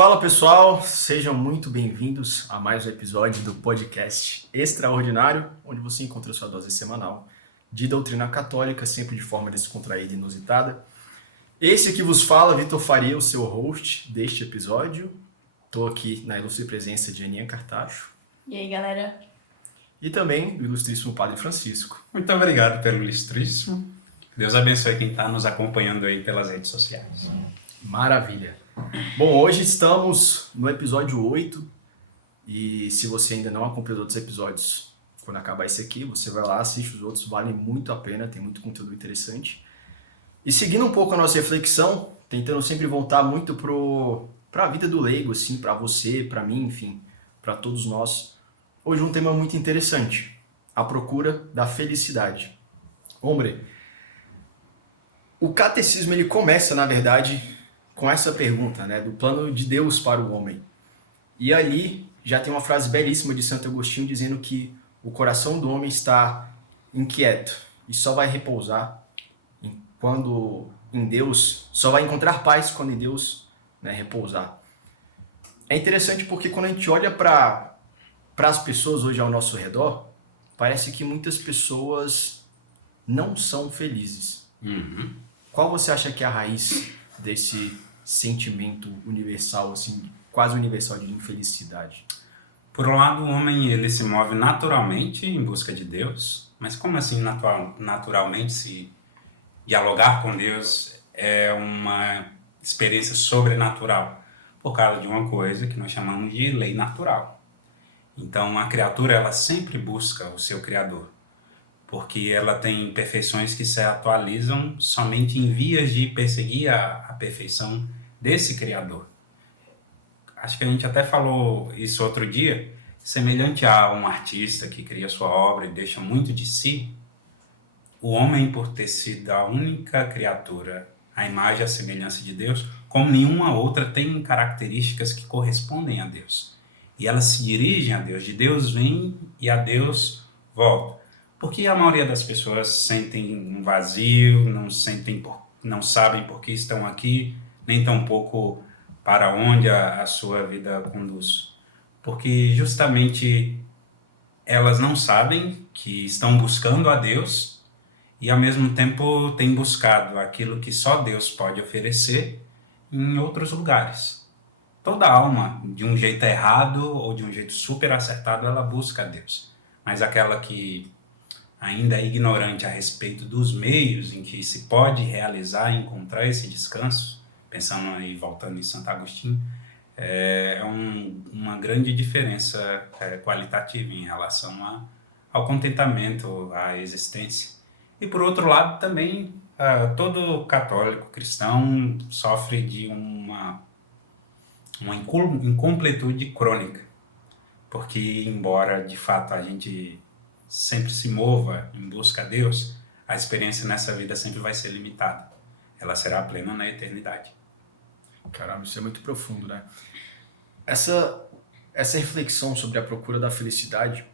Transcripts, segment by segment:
Fala pessoal, sejam muito bem-vindos a mais um episódio do podcast Extraordinário, onde você encontra sua dose semanal de doutrina católica, sempre de forma descontraída e inusitada. Esse que vos fala, Vitor Faria, o seu host deste episódio. Estou aqui na ilustre presença de Aninha Cartacho. E aí, galera? E também do ilustríssimo Padre Francisco. Muito obrigado pelo ilustríssimo. Deus abençoe quem está nos acompanhando aí pelas redes sociais. Maravilha. Bom, hoje estamos no episódio 8 e se você ainda não acompanhou os outros episódios, quando acabar esse aqui, você vai lá, assiste os outros, vale muito a pena, tem muito conteúdo interessante. E seguindo um pouco a nossa reflexão, tentando sempre voltar muito para a vida do leigo, assim, para você, para mim, enfim, para todos nós. Hoje um tema muito interessante, a procura da felicidade. Hombre, o catecismo ele começa, na verdade, com essa pergunta, né, do plano de Deus para o homem. E ali já tem uma frase belíssima de Santo Agostinho dizendo que o coração do homem está inquieto e só vai repousar quando em Deus, só vai encontrar paz quando em Deus, né, repousar. É interessante porque quando a gente olha para as pessoas hoje ao nosso redor, parece que muitas pessoas não são felizes. Qual você acha que é a raiz desse sentimento universal, assim, quase universal de infelicidade? Por um lado, o homem ele se move naturalmente em busca de Deus, mas como assim naturalmente se dialogar com Deus é uma experiência sobrenatural? Por causa de uma coisa que nós chamamos de lei natural. Então, a criatura ela sempre busca o seu Criador, porque ela tem perfeições que se atualizam somente em vias de perseguir a perfeição desse Criador. Acho que a gente até falou isso outro dia, semelhante a um artista que cria sua obra e deixa muito de si, o homem, por ter sido a única criatura, a imagem e a semelhança de Deus, como nenhuma outra, tem características que correspondem a Deus. E elas se dirigem a Deus, de Deus vem e a Deus volta. Porque a maioria das pessoas sentem um vazio, não sabem por que estão aqui, nem tampouco para onde a sua vida conduz. Porque justamente elas não sabem que estão buscando a Deus e ao mesmo tempo têm buscado aquilo que só Deus pode oferecer em outros lugares. Toda alma, de um jeito errado ou de um jeito super acertado, ela busca a Deus. Mas aquela que ainda é ignorante a respeito dos meios em que se pode realizar e encontrar esse descanso, pensando aí, voltando em Santo Agostinho, é uma grande diferença qualitativa em relação ao contentamento, à existência. E por outro lado também, todo católico cristão sofre de uma incompletude crônica, porque embora de fato a gente sempre se mova em busca a Deus, a experiência nessa vida sempre vai ser limitada. Ela será plena na eternidade. Caramba, isso é muito profundo, né? Essa reflexão sobre a procura da felicidade,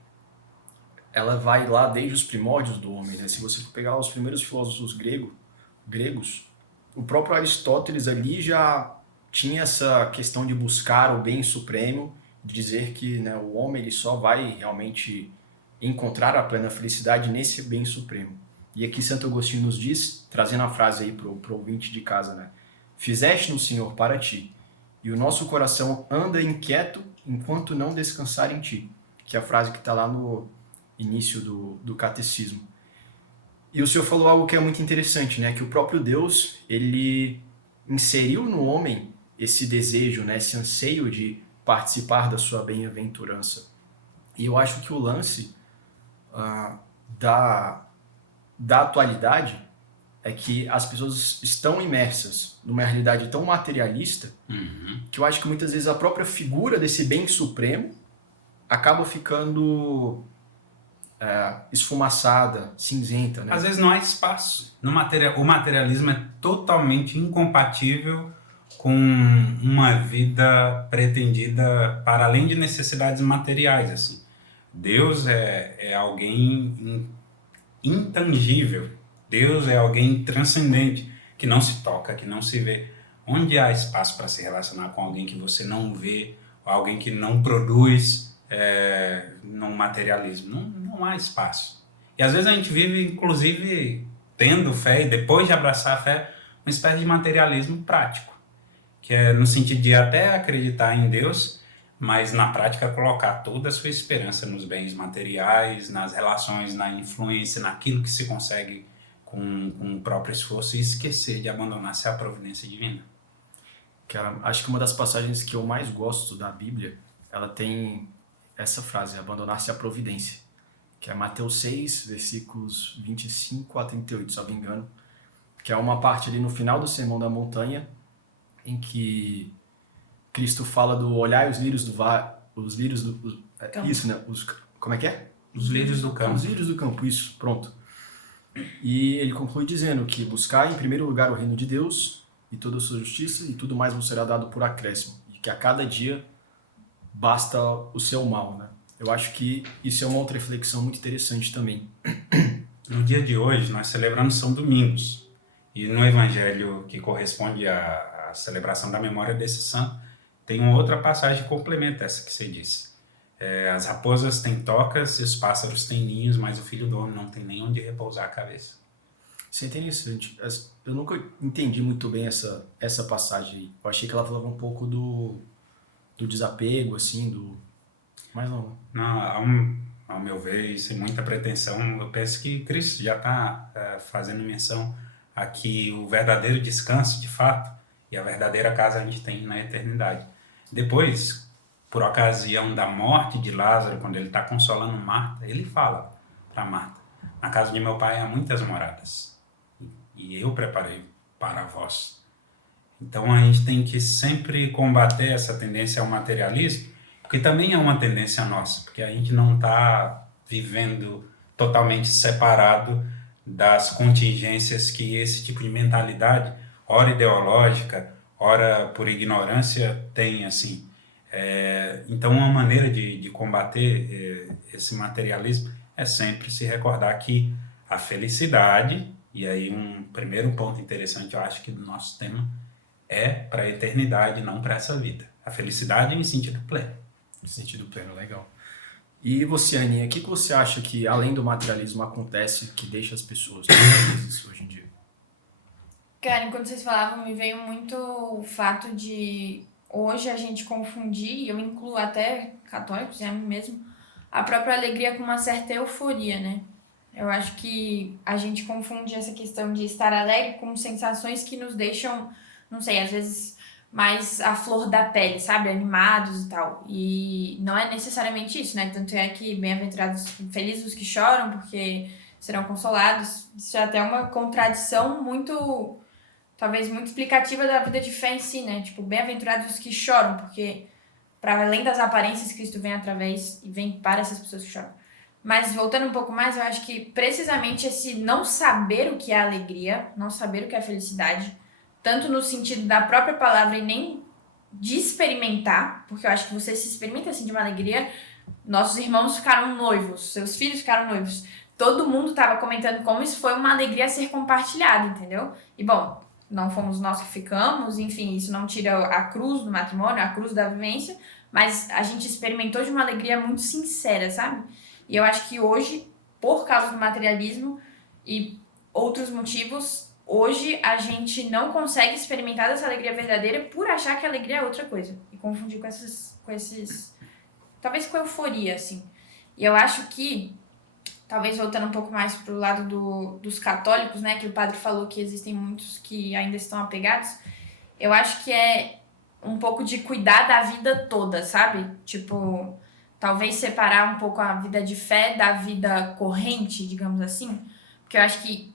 ela vai lá desde os primórdios do homem, né? Se você for pegar os primeiros filósofos gregos, o próprio Aristóteles ali já tinha essa questão de buscar o bem supremo, de dizer que, né, o homem ele só vai realmente encontrar a plena felicidade nesse bem supremo. E aqui Santo Agostinho nos diz, trazendo a frase aí pro ouvinte de casa, né? Fizeste-nos, Senhor, para ti, e o nosso coração anda inquieto enquanto não descansar em ti. Que é a frase que está lá no início do catecismo. E o Senhor falou algo que é muito interessante, né? Que o próprio Deus, ele inseriu no homem esse desejo, né? Esse anseio de participar da sua bem-aventurança. E eu acho que o lance da atualidade é que as pessoas estão imersas numa realidade tão materialista que eu acho que muitas vezes a própria figura desse bem supremo acaba ficando esfumaçada, cinzenta, né? Às vezes não há espaço. O materialismo é totalmente incompatível com uma vida pretendida para além de necessidades materiais, assim. Deus é alguém intangível. Deus é alguém transcendente, que não se toca, que não se vê. Onde há espaço para se relacionar com alguém que você não vê, ou alguém que não produz no materialismo? Não há espaço. E às vezes a gente vive, inclusive, tendo fé e depois de abraçar a fé, uma espécie de materialismo prático, que é no sentido de até acreditar em Deus, mas na prática colocar toda a sua esperança nos bens materiais, nas relações, na influência, naquilo que se consegue com o próprio esforço e esquecer de abandonar-se à providência divina. Cara, acho que uma das passagens que eu mais gosto da Bíblia, ela tem essa frase, abandonar-se à providência, que é Mateus 6, versículos 25 a 38, se não me engano, que é uma parte ali no final do Sermão da Montanha, em que Cristo fala do olhar os lírios do os lírios do Campo. isso, né? Como é que é? Os lírios do campo. Os lírios do campo, isso, pronto. E ele conclui dizendo que buscar em primeiro lugar o reino de Deus e toda a sua justiça e tudo mais vos será dado por acréscimo. E que a cada dia basta o seu mal, né? Eu acho que isso é uma outra reflexão muito interessante também. No dia de hoje, nós celebramos São Domingos. E no evangelho que corresponde à celebração da memória desse santo, tem uma outra passagem que complementa essa que você disse. As raposas têm tocas e os pássaros têm ninhos, mas o filho do homem não tem nem onde repousar a cabeça. Isso é interessante. Eu nunca entendi muito bem essa passagem. Eu achei que ela falava um pouco do desapego, assim, mas não. Não, ao meu ver, e sem muita pretensão, eu penso que Cristo já está fazendo menção a que o verdadeiro descanso, de fato, e a verdadeira casa a gente tem na eternidade. Depois, por ocasião da morte de Lázaro, quando ele está consolando Marta, ele fala para Marta: na casa de meu pai há muitas moradas, e eu preparei para vós. Então a gente tem que sempre combater essa tendência ao materialismo, porque também é uma tendência nossa, porque a gente não está vivendo totalmente separado das contingências que esse tipo de mentalidade, ora ideológica, ora por ignorância, tem, assim. Então uma maneira de combater esse materialismo é sempre se recordar que a felicidade, e aí um primeiro ponto interessante, eu acho que do nosso tema, é para a eternidade, não para essa vida. A felicidade em sentido pleno. Em sentido pleno, legal. E você, Aninha, o que você acha que, além do materialismo, acontece que deixa as pessoas felizes hoje em dia? Cara, enquanto vocês falavam, me veio muito o fato de hoje a gente confundir, e eu incluo até católicos, a mim mesmo, a própria alegria com uma certa euforia, né? Eu acho que a gente confunde essa questão de estar alegre com sensações que nos deixam, não sei, às vezes mais à flor da pele, sabe? Animados e tal. E não é necessariamente isso, né? Tanto é que bem-aventurados, felizes os que choram, porque serão consolados. Isso é até uma contradição muito, talvez muito explicativa da vida de fé em si, né? Tipo, bem-aventurados os que choram, porque para além das aparências, Cristo vem através e vem para essas pessoas que choram. Mas voltando um pouco mais, eu acho que precisamente esse não saber o que é alegria, não saber o que é felicidade, tanto no sentido da própria palavra e nem de experimentar, porque eu acho que você se experimenta assim de uma alegria. Nossos irmãos ficaram noivos, seus filhos ficaram noivos. Todo mundo estava comentando como isso foi uma alegria a ser compartilhada, entendeu? E bom, não fomos nós que ficamos, enfim, isso não tira a cruz do matrimônio, a cruz da vivência, mas a gente experimentou de uma alegria muito sincera, sabe? E eu acho que hoje, por causa do materialismo e outros motivos, hoje a gente não consegue experimentar essa alegria verdadeira por achar que a alegria é outra coisa. E confundir com esses talvez com euforia, assim. E eu acho que, talvez voltando um pouco mais pro lado dos católicos, né, que o padre falou que existem muitos que ainda estão apegados, eu acho que é um pouco de cuidar da vida toda, sabe? Tipo, talvez separar um pouco a vida de fé da vida corrente, digamos assim, porque eu acho que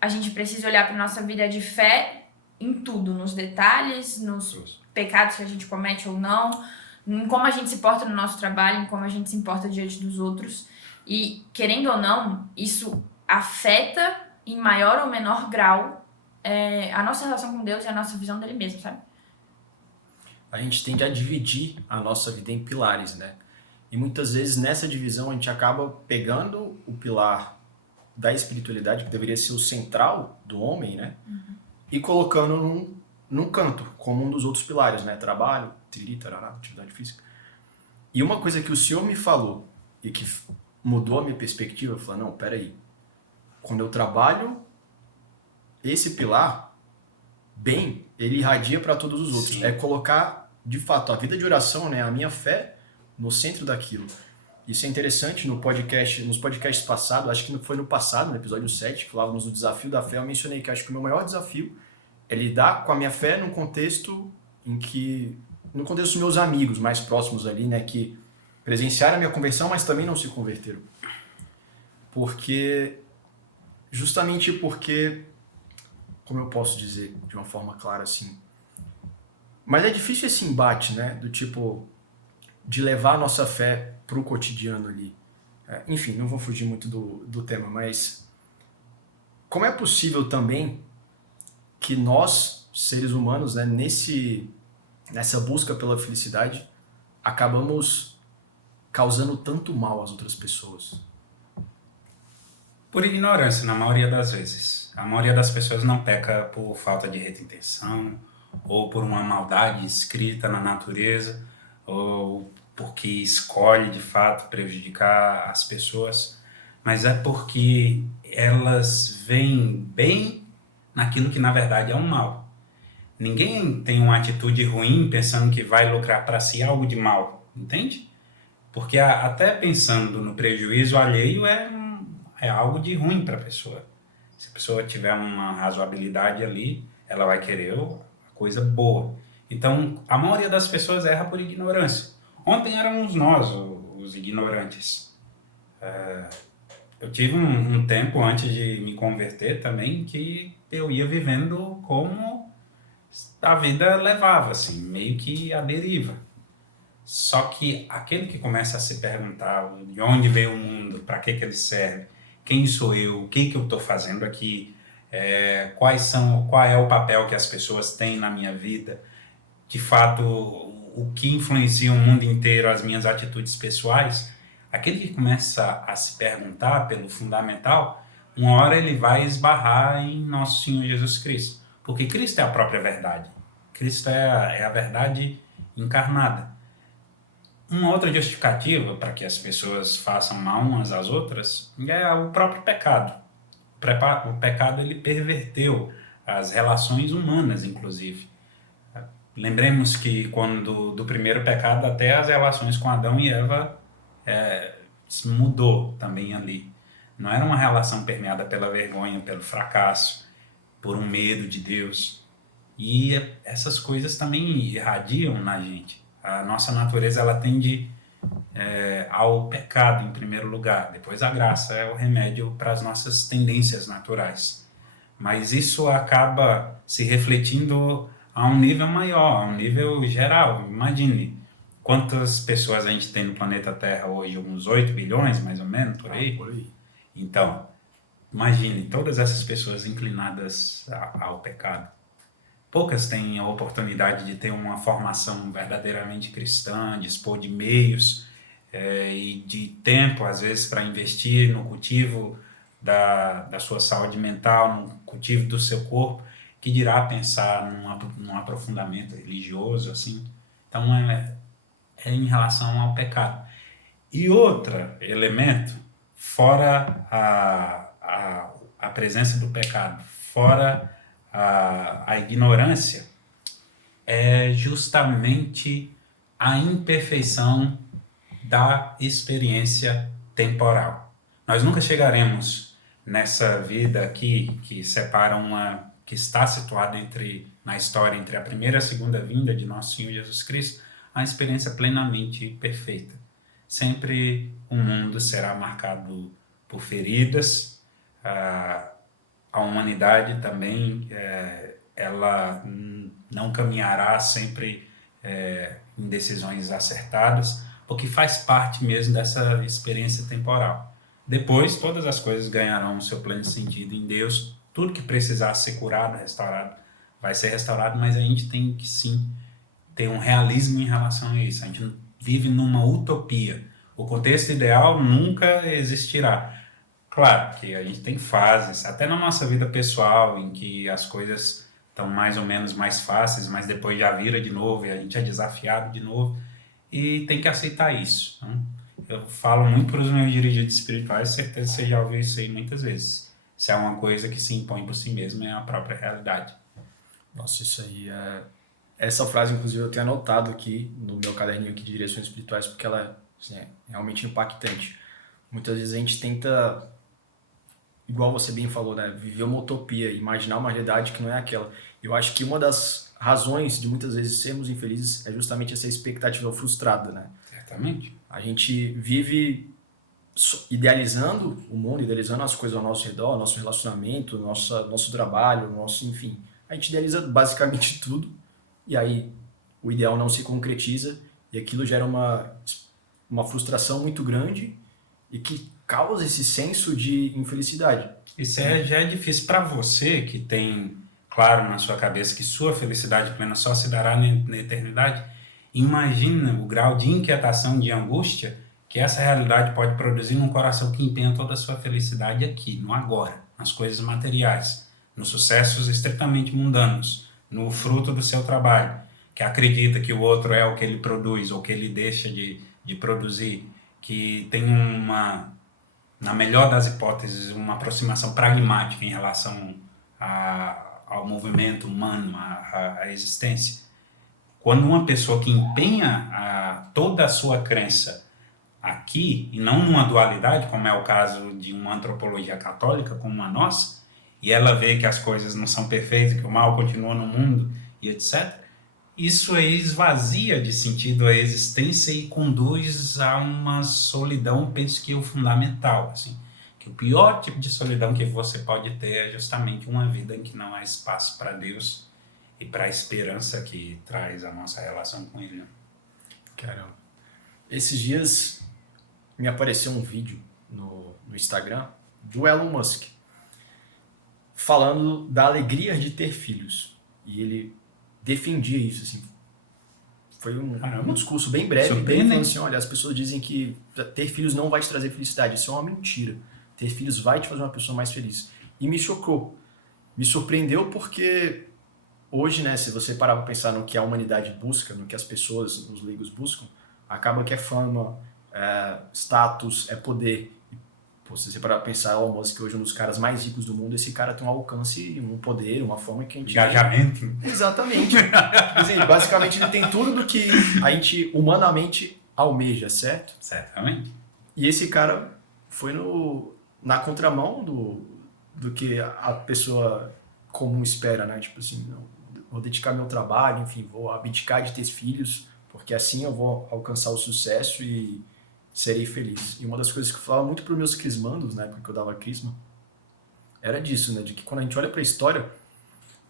a gente precisa olhar para nossa vida de fé em tudo, nos detalhes, nos pecados que a gente comete ou não, em como a gente se porta no nosso trabalho, em como a gente se importa diante dos outros. E, querendo ou não, isso afeta em maior ou menor grau a nossa relação com Deus e a nossa visão dele mesmo, sabe? A gente tende a dividir a nossa vida em pilares, né? E muitas vezes nessa divisão a gente acaba pegando o pilar da espiritualidade, que deveria ser o central do homem, né? Uhum. E colocando num canto, como um dos outros pilares, né? Trabalho, tiri, tarará, atividade física. E uma coisa que o senhor me falou e que mudou a minha perspectiva, eu falei, não, peraí, quando eu trabalho esse pilar, bem, ele irradia para todos os outros. Sim. É colocar, de fato, a vida de oração, né, a minha fé, no centro daquilo. Isso é interessante nos podcasts passados, acho que foi no passado, no episódio 7, que falávamos do desafio da fé, eu mencionei que acho que o meu maior desafio é lidar com a minha fé no contexto dos meus amigos mais próximos ali, né, que presenciaram a minha conversão, mas também não se converteram. Justamente porque, como eu posso dizer de uma forma clara assim, mas é difícil esse embate, né, do tipo, de levar a nossa fé pro cotidiano ali. Enfim, não vou fugir muito do tema, mas como é possível também que nós, seres humanos, né, nessa busca pela felicidade, acabamos causando tanto mal às outras pessoas? Por ignorância, na maioria das vezes. A maioria das pessoas não peca por falta de reta intenção, ou por uma maldade escrita na natureza, ou porque escolhe de fato prejudicar as pessoas, mas é porque elas veem bem naquilo que na verdade é um mal. Ninguém tem uma atitude ruim pensando que vai lucrar para si algo de mal, entende? Porque até pensando no prejuízo alheio é algo de ruim para a pessoa. Se a pessoa tiver uma razoabilidade ali, ela vai querer a coisa boa. Então, a maioria das pessoas erra por ignorância. Ontem éramos nós, os ignorantes. Eu tive um tempo antes de me converter também que eu ia vivendo como a vida levava, assim, meio que à deriva. Só que aquele que começa a se perguntar de onde veio o mundo, para que ele serve, quem sou eu, o que eu estou fazendo aqui, qual é o papel que as pessoas têm na minha vida, de fato, o que influencia o mundo inteiro, as minhas atitudes pessoais, aquele que começa a se perguntar pelo fundamental, uma hora ele vai esbarrar em nosso Senhor Jesus Cristo. Porque Cristo é a própria verdade. Cristo é a verdade encarnada. Uma outra justificativa para que as pessoas façam mal umas às outras é o próprio pecado. O pecado ele perverteu as relações humanas, inclusive. Lembremos que quando do primeiro pecado até as relações com Adão e Eva mudou também ali. Não era uma relação permeada pela vergonha, pelo fracasso, por um medo de Deus. E essas coisas também irradiam na gente. A nossa natureza ela tende ao pecado em primeiro lugar. Depois a graça é o remédio para as nossas tendências naturais. Mas isso acaba se refletindo a um nível maior, a um nível geral. Imagine quantas pessoas a gente tem no planeta Terra hoje, uns 8 bilhões mais ou menos, por aí. Por aí. Então, imagine todas essas pessoas inclinadas ao pecado. Poucas têm a oportunidade de ter uma formação verdadeiramente cristã, dispor de meios e de tempo, às vezes, para investir no cultivo da sua saúde mental, no cultivo do seu corpo, que dirá pensar num aprofundamento religioso, assim. Então, é em relação ao pecado. E outro elemento, fora a presença do pecado, fora a ignorância, é justamente a imperfeição da experiência temporal. Nós nunca chegaremos nessa vida aqui que separa que está situada na história entre a primeira e a segunda vinda de nosso Senhor Jesus Cristo, a experiência plenamente perfeita. Sempre o mundo será marcado por feridas, a humanidade também ela não caminhará sempre em decisões acertadas, porque faz parte mesmo dessa experiência temporal. Depois, todas as coisas ganharão o seu pleno sentido em Deus. Tudo que precisar ser curado, restaurado, vai ser restaurado, mas a gente tem que sim ter um realismo em relação a isso. A gente vive numa utopia. O contexto ideal nunca existirá. Claro que a gente tem fases, até na nossa vida pessoal, em que as coisas estão mais ou menos mais fáceis, mas depois já vira de novo e a gente é desafiado de novo. E tem que aceitar isso. Né? Eu falo muito para os meus dirigentes espirituais, certeza que você já ouviu isso aí muitas vezes. Se é uma coisa que se impõe por si mesmo, é a própria realidade. Nossa, isso aí é... Essa frase, inclusive, eu tenho anotado aqui no meu caderninho aqui de direções espirituais, porque ela assim, é realmente impactante. Muitas vezes a gente tenta, igual você bem falou, né, viver uma utopia, imaginar uma realidade que não é aquela. Eu acho que uma das razões de muitas vezes sermos infelizes é justamente essa expectativa frustrada, né? Certamente. A gente vive idealizando o mundo, idealizando as coisas ao nosso redor, nosso relacionamento, nosso trabalho, enfim. A gente idealiza basicamente tudo e aí o ideal não se concretiza e aquilo gera uma frustração muito grande e que causa esse senso de infelicidade. Isso já é difícil para você que tem claro na sua cabeça que sua felicidade plena só se dará na eternidade. Imagina o grau de inquietação, de angústia que essa realidade pode produzir num coração que empenha toda a sua felicidade aqui, no agora, nas coisas materiais, nos sucessos estritamente mundanos, no fruto do seu trabalho, que acredita que o outro é o que ele produz ou que ele deixa de produzir, que tem na melhor das hipóteses, uma aproximação pragmática em relação ao movimento humano, à existência. Quando uma pessoa que empenha toda a sua crença aqui, e não numa dualidade, como é o caso de uma antropologia católica como a nossa, e ela vê que as coisas não são perfeitas, que o mal continua no mundo, e etc., isso aí esvazia de sentido a existência e conduz a uma solidão, penso que é o fundamental, assim, que o pior tipo de solidão que você pode ter é justamente uma vida em que não há espaço para Deus e para a esperança que traz a nossa relação com Ele. Caramba. Esses dias me apareceu um vídeo no Instagram do Elon Musk falando da alegria de ter filhos. E ele defendia isso, assim. Foi um discurso bem breve, bem falando assim, olha, as pessoas dizem que ter filhos não vai te trazer felicidade. Isso é uma mentira. Ter filhos vai te fazer uma pessoa mais feliz. E me chocou. Me surpreendeu porque hoje, né, se você parar para pensar no que a humanidade busca, no que as pessoas, os leigos buscam, acaba que é fama, é status, é poder. Pô, se você parar para pensar, o Elon Musk hoje é um dos caras mais ricos do mundo, esse cara tem um alcance, um poder, uma fama que a gente... Engajamento. Exatamente. Assim, basicamente ele tem tudo do que a gente humanamente almeja, certo? Certamente. E esse cara foi na contramão do que a pessoa comum espera, né? Tipo assim, não, vou dedicar meu trabalho, enfim, vou abdicar de ter filhos, porque assim eu vou alcançar o sucesso e serei feliz. E uma das coisas que eu falava muito para os meus crismandos, né, porque eu dava crisma, era disso, né, de que quando a gente olha para a história,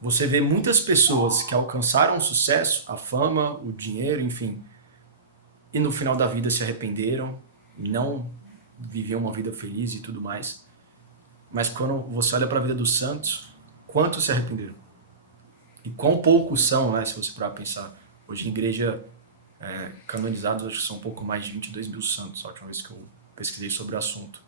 você vê muitas pessoas que alcançaram o sucesso, a fama, o dinheiro, enfim, e no final da vida se arrependeram, não viveram uma vida feliz e tudo mais. Mas quando você olha para a vida dos santos, quantos se arrependeram? E quão poucos são, né, se você parar para pensar. Hoje em igreja canonizados, acho que são um pouco mais de 22 mil santos, a última vez que eu pesquisei sobre o assunto.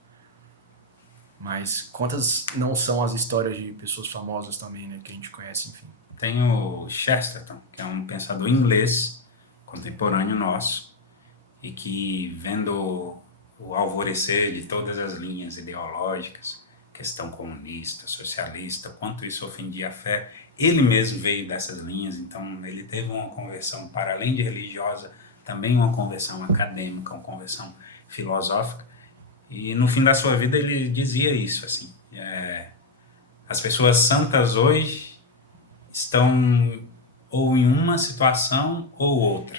Mas quantas não são as histórias de pessoas famosas também, né, que a gente conhece, enfim. Tem o Chesterton, que é um pensador inglês, contemporâneo nosso, e que vendo o alvorecer de todas as linhas ideológicas, questão comunista, socialista, quanto isso ofendia a fé, ele mesmo veio dessas linhas, então ele teve uma conversão, para além de religiosa, também uma conversão acadêmica, uma conversão filosófica, e no fim da sua vida ele dizia isso, assim, as pessoas santas hoje estão ou em uma situação ou outra,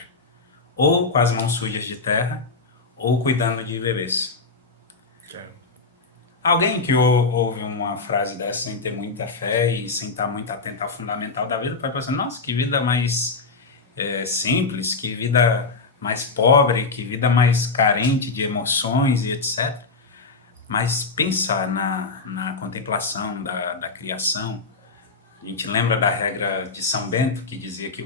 ou com as mãos sujas de terra, ou cuidando de bebês. Alguém que ouve uma frase dessa sem ter muita fé e sem estar muito atento ao fundamental da vida pode pensar, nossa, que vida mais simples, que vida mais pobre, que vida mais carente de emoções e etc. Mas pensar na contemplação da criação, a gente lembra da regra de São Bento, que dizia que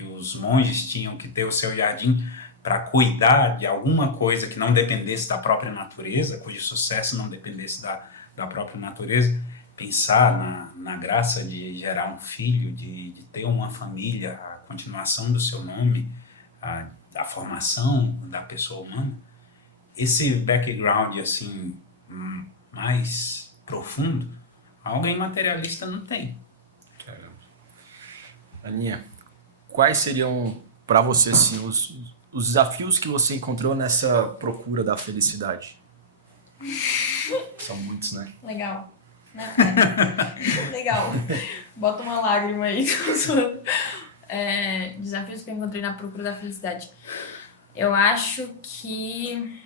os monges tinham que ter o seu jardim para cuidar de alguma coisa que não dependesse da própria natureza, cujo sucesso não dependesse da própria natureza. pensar na graça de gerar um filho, de ter uma família, a continuação do seu nome, a formação da pessoa humana, esse background assim mais profundo, alguém materialista não tem. Aninha, quais seriam para você assim, os desafios que você encontrou nessa procura da felicidade? São muitos, né? Legal. Legal. Bota uma lágrima aí. Desafios que eu encontrei na procura da felicidade. Eu acho que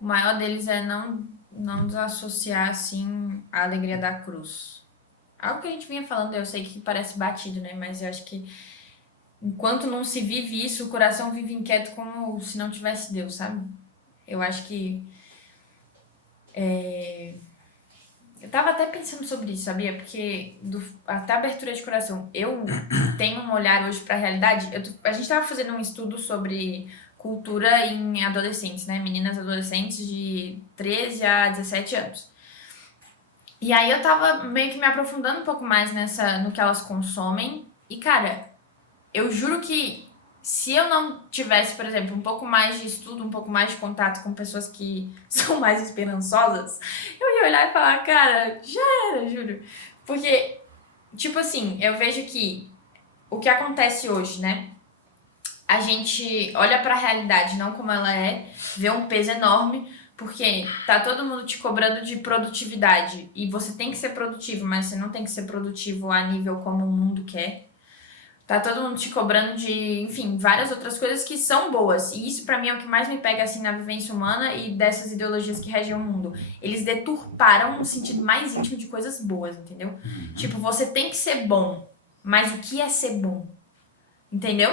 o maior deles é não desassociar, assim, a alegria da cruz. Algo que a gente vinha falando, eu sei que parece batido, né? Mas eu acho que enquanto não se vive isso, o coração vive inquieto como se não tivesse Deus, sabe? Eu acho que... Eu tava até pensando sobre isso, sabia? Porque até abertura de coração, eu tenho um olhar hoje pra realidade. A gente tava fazendo um estudo sobre cultura em adolescentes, né? Meninas adolescentes de 13 a 17 anos. E aí eu tava meio que me aprofundando um pouco mais no que elas consomem. E, cara, eu juro que se eu não tivesse, por exemplo, um pouco mais de estudo, um pouco mais de contato com pessoas que são mais esperançosas, eu ia olhar e falar, cara, já era, juro. Porque, tipo assim, eu vejo que o que acontece hoje, né? A gente olha pra realidade não como ela é, vê um peso enorme, porque tá todo mundo te cobrando de produtividade. E você tem que ser produtivo, mas você não tem que ser produtivo a nível como o mundo quer. Tá todo mundo te cobrando de, enfim, várias outras coisas que são boas. E isso pra mim é o que mais me pega, assim, na vivência humana e dessas ideologias que regem o mundo. Eles deturparam o sentido mais íntimo de coisas boas, entendeu? Tipo, você tem que ser bom, mas o que é ser bom? Entendeu?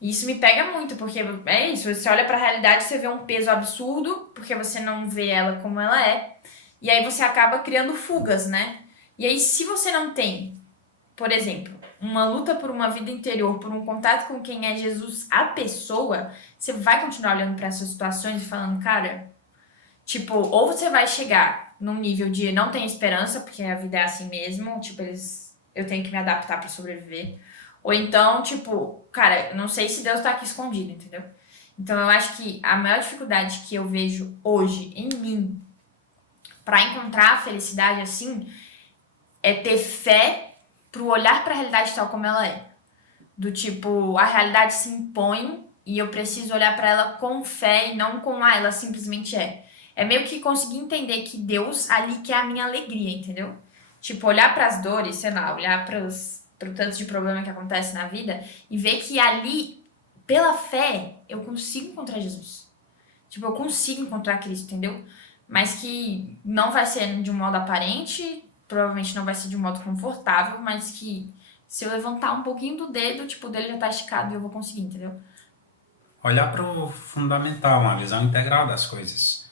E isso me pega muito, porque é isso, você olha pra realidade, você vê um peso absurdo, porque você não vê ela como ela é, e aí você acaba criando fugas, né? E aí, se você não tem, por exemplo, uma luta por uma vida interior, por um contato com quem é Jesus, a pessoa, você vai continuar olhando pra essas situações e falando, cara, tipo, ou você vai chegar num nível de não tem esperança, porque a vida é assim mesmo, tipo, eu tenho que me adaptar pra sobreviver. Ou então, tipo, cara, não sei se Deus tá aqui escondido, entendeu? Então eu acho que a maior dificuldade que eu vejo hoje em mim pra encontrar a felicidade assim é ter fé pro olhar pra realidade tal como ela é. Do tipo, a realidade se impõe e eu preciso olhar pra ela com fé e não com, ela simplesmente é. É meio que conseguir entender que Deus ali quer a minha alegria, entendeu? Tipo, olhar pras dores, sei lá, olhar pro tanto de problema que acontece na vida e ver que ali, pela fé, eu consigo encontrar Jesus. Tipo, eu consigo encontrar Cristo, entendeu? Mas que não vai ser de um modo aparente, provavelmente não vai ser de um modo confortável, mas que se eu levantar um pouquinho do dedo, tipo, o dele já tá esticado e eu vou conseguir, entendeu? Olhar para o fundamental, uma visão integral das coisas.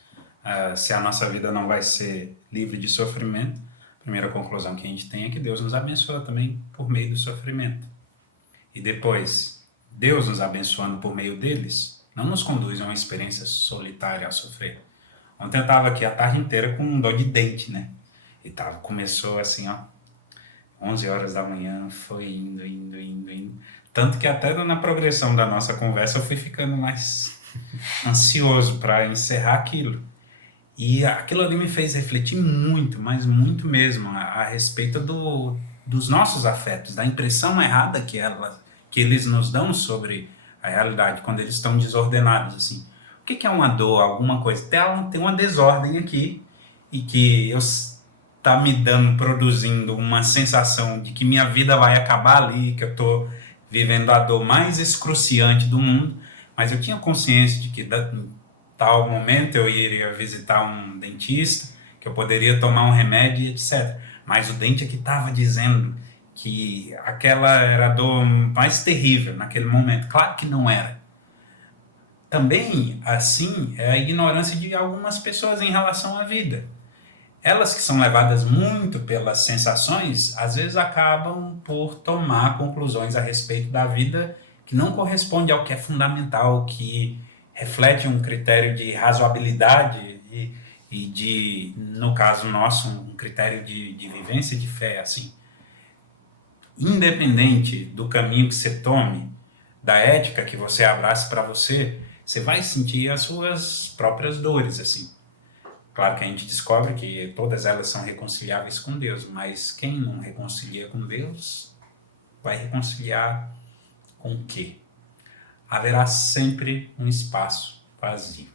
Se a nossa vida não vai ser livre de sofrimento, a primeira conclusão que a gente tem é que Deus nos abençoa também por meio do sofrimento. E depois, Deus nos abençoando por meio deles, não nos conduz a uma experiência solitária a sofrer. Ontem eu estava aqui a tarde inteira com dor de dente, né? E começou assim, ó, 11 horas da manhã, foi indo. Tanto que até na progressão da nossa conversa eu fui ficando mais ansioso para encerrar aquilo. E aquilo ali me fez refletir muito, mas muito mesmo, a respeito dos nossos afetos, da impressão errada que eles nos dão sobre a realidade, quando eles estão desordenados, assim. O que é uma dor, alguma coisa? Tem uma desordem aqui, e que está me produzindo uma sensação de que minha vida vai acabar ali, que eu estou vivendo a dor mais excruciante do mundo, mas eu tinha consciência de que tal momento eu iria visitar um dentista, que eu poderia tomar um remédio, etc. Mas o dente é que estava dizendo que aquela era a dor mais terrível naquele momento. Claro que não era. Também, assim, é a ignorância de algumas pessoas em relação à vida. Elas que são levadas muito pelas sensações, às vezes acabam por tomar conclusões a respeito da vida que não corresponde ao que é fundamental, que reflete um critério de razoabilidade e e no caso nosso, um critério de vivência de fé, assim, independente do caminho que você tome, da ética que você abrace para você, você vai sentir as suas próprias dores, assim. Claro que a gente descobre que todas elas são reconciliáveis com Deus, mas quem não reconcilia com Deus vai reconciliar com o quê? Haverá sempre um espaço vazio.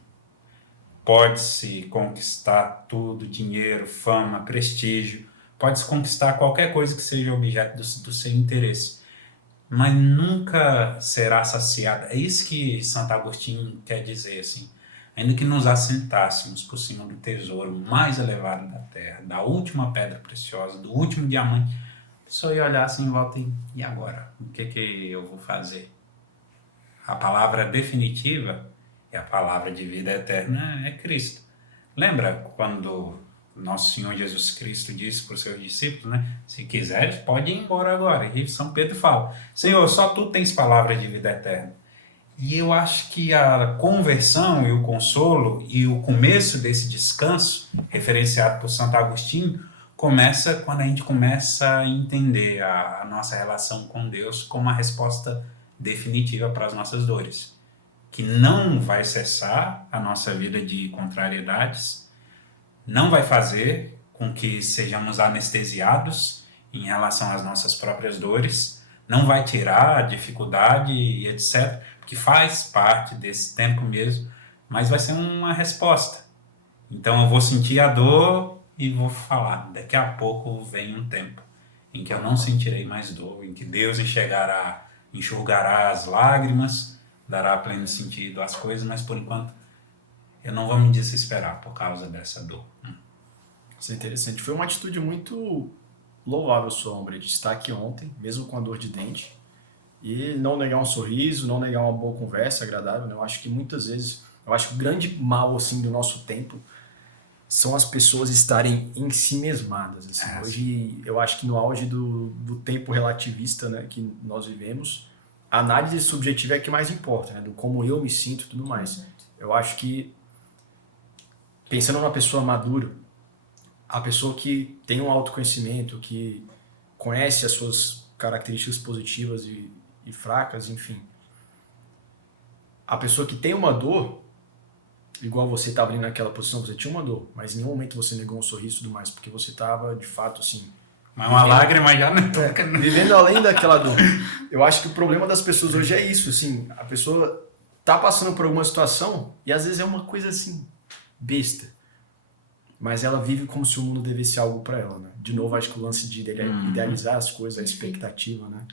Pode-se conquistar tudo, dinheiro, fama, prestígio, pode-se conquistar qualquer coisa que seja objeto do seu interesse, mas nunca será saciada. É isso que Santo Agostinho quer dizer, assim. Ainda que nos assentássemos por cima do tesouro mais elevado da terra, da última pedra preciosa, do último diamante, só ia olhar assim em volta e agora? O que eu vou fazer? A palavra definitiva e a palavra de vida eterna é Cristo. Lembra quando nosso Senhor Jesus Cristo disse para os seus discípulos, né? Se quiseres, pode ir embora agora. E São Pedro fala, Senhor, só tu tens palavra de vida eterna. E eu acho que a conversão e o consolo e o começo desse descanso, referenciado por Santo Agostinho, começa quando a gente começa a entender a nossa relação com Deus como uma resposta definitiva para as nossas dores, que não vai cessar a nossa vida de contrariedades, não vai fazer com que sejamos anestesiados em relação às nossas próprias dores, não vai tirar a dificuldade e etc., que faz parte desse tempo mesmo, mas vai ser uma resposta. Então eu vou sentir a dor e vou falar, daqui a pouco vem um tempo em que eu não sentirei mais dor, em que Deus enxugará as lágrimas, dará pleno sentido às coisas, mas por enquanto eu não vou me desesperar por causa dessa dor. Isso é interessante. Foi uma atitude muito louvável sua, Ombre, de estar aqui ontem, mesmo com a dor de dente, e não negar um sorriso, não negar uma boa conversa agradável, né? Eu acho que muitas vezes, eu acho que o grande mal assim, do nosso tempo são as pessoas estarem em si mesmadas. Assim. Hoje, eu acho que no auge do tempo relativista, né, que nós vivemos, a análise subjetiva é que mais importa, né, do como eu me sinto e tudo mais. Eu acho que, pensando numa pessoa madura, a pessoa que tem um autoconhecimento, que conhece as suas características positivas e fracas, enfim. A pessoa que tem uma dor, igual você estava ali naquela posição, você tinha uma dor, mas em nenhum momento você negou um sorriso e tudo mais, porque você estava, de fato, assim... Mas uma lágrima já não toca. Vivendo além daquela dor. Eu acho que o problema das pessoas hoje é isso, assim, a pessoa tá passando por alguma situação e às vezes é uma coisa, assim, besta, mas ela vive como se o mundo devesse algo para ela, né? De novo, acho que o lance de idealizar as coisas, a expectativa, né?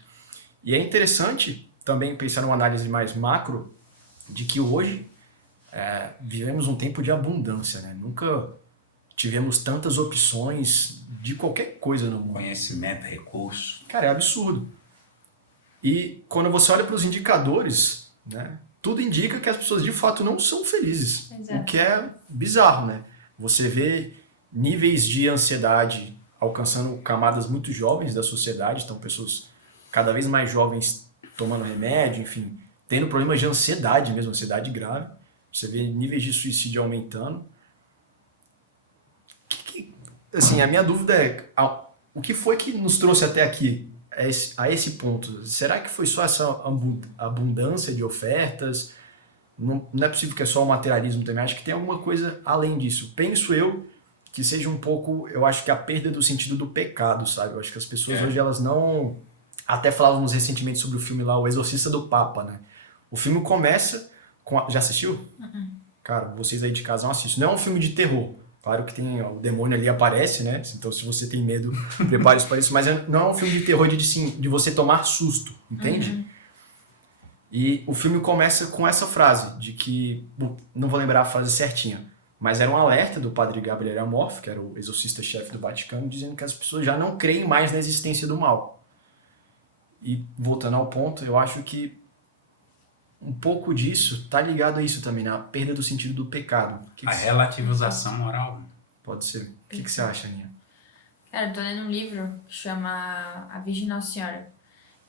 E é interessante também pensar numa análise mais macro de que hoje vivemos um tempo de abundância, né? Nunca tivemos tantas opções de qualquer coisa no mundo. Conhecimento, recurso. Cara, é absurdo. E quando você olha para os indicadores, né? Tudo indica que as pessoas de fato não são felizes. Exato. O que é bizarro, né? Você vê níveis de ansiedade alcançando camadas muito jovens da sociedade, então pessoas cada vez mais jovens tomando remédio, enfim, tendo problemas de ansiedade mesmo, ansiedade grave. Você vê níveis de suicídio aumentando. Assim, a minha dúvida é, o que foi que nos trouxe até aqui, a esse ponto? Será que foi só essa abundância de ofertas? Não é possível que é só o materialismo também, acho que tem alguma coisa além disso. Penso eu que seja um pouco, eu acho que a perda do sentido do pecado, sabe? Eu acho que as pessoas hoje, elas não... Até falávamos recentemente sobre o filme lá, O Exorcista do Papa, né? O filme começa com... Já assistiu? Cara, vocês aí de casa não assistem. Não é um filme de terror. Claro que tem, o demônio ali aparece, né? Então, se você tem medo, prepare-se para isso. Mas não é um filme de terror de você tomar susto, entende? E o filme começa com essa frase, de que... Não vou lembrar a frase certinha, mas era um alerta do padre Gabriel Amorf, que era o exorcista-chefe do Vaticano, dizendo que as pessoas já não creem mais na existência do mal. E, voltando ao ponto, eu acho que um pouco disso está ligado a isso também, na perda do sentido do pecado. A relativização moral. Pode ser. O que você acha, Aninha? Cara, eu tô lendo um livro que chama A Virgem Nossa Senhora,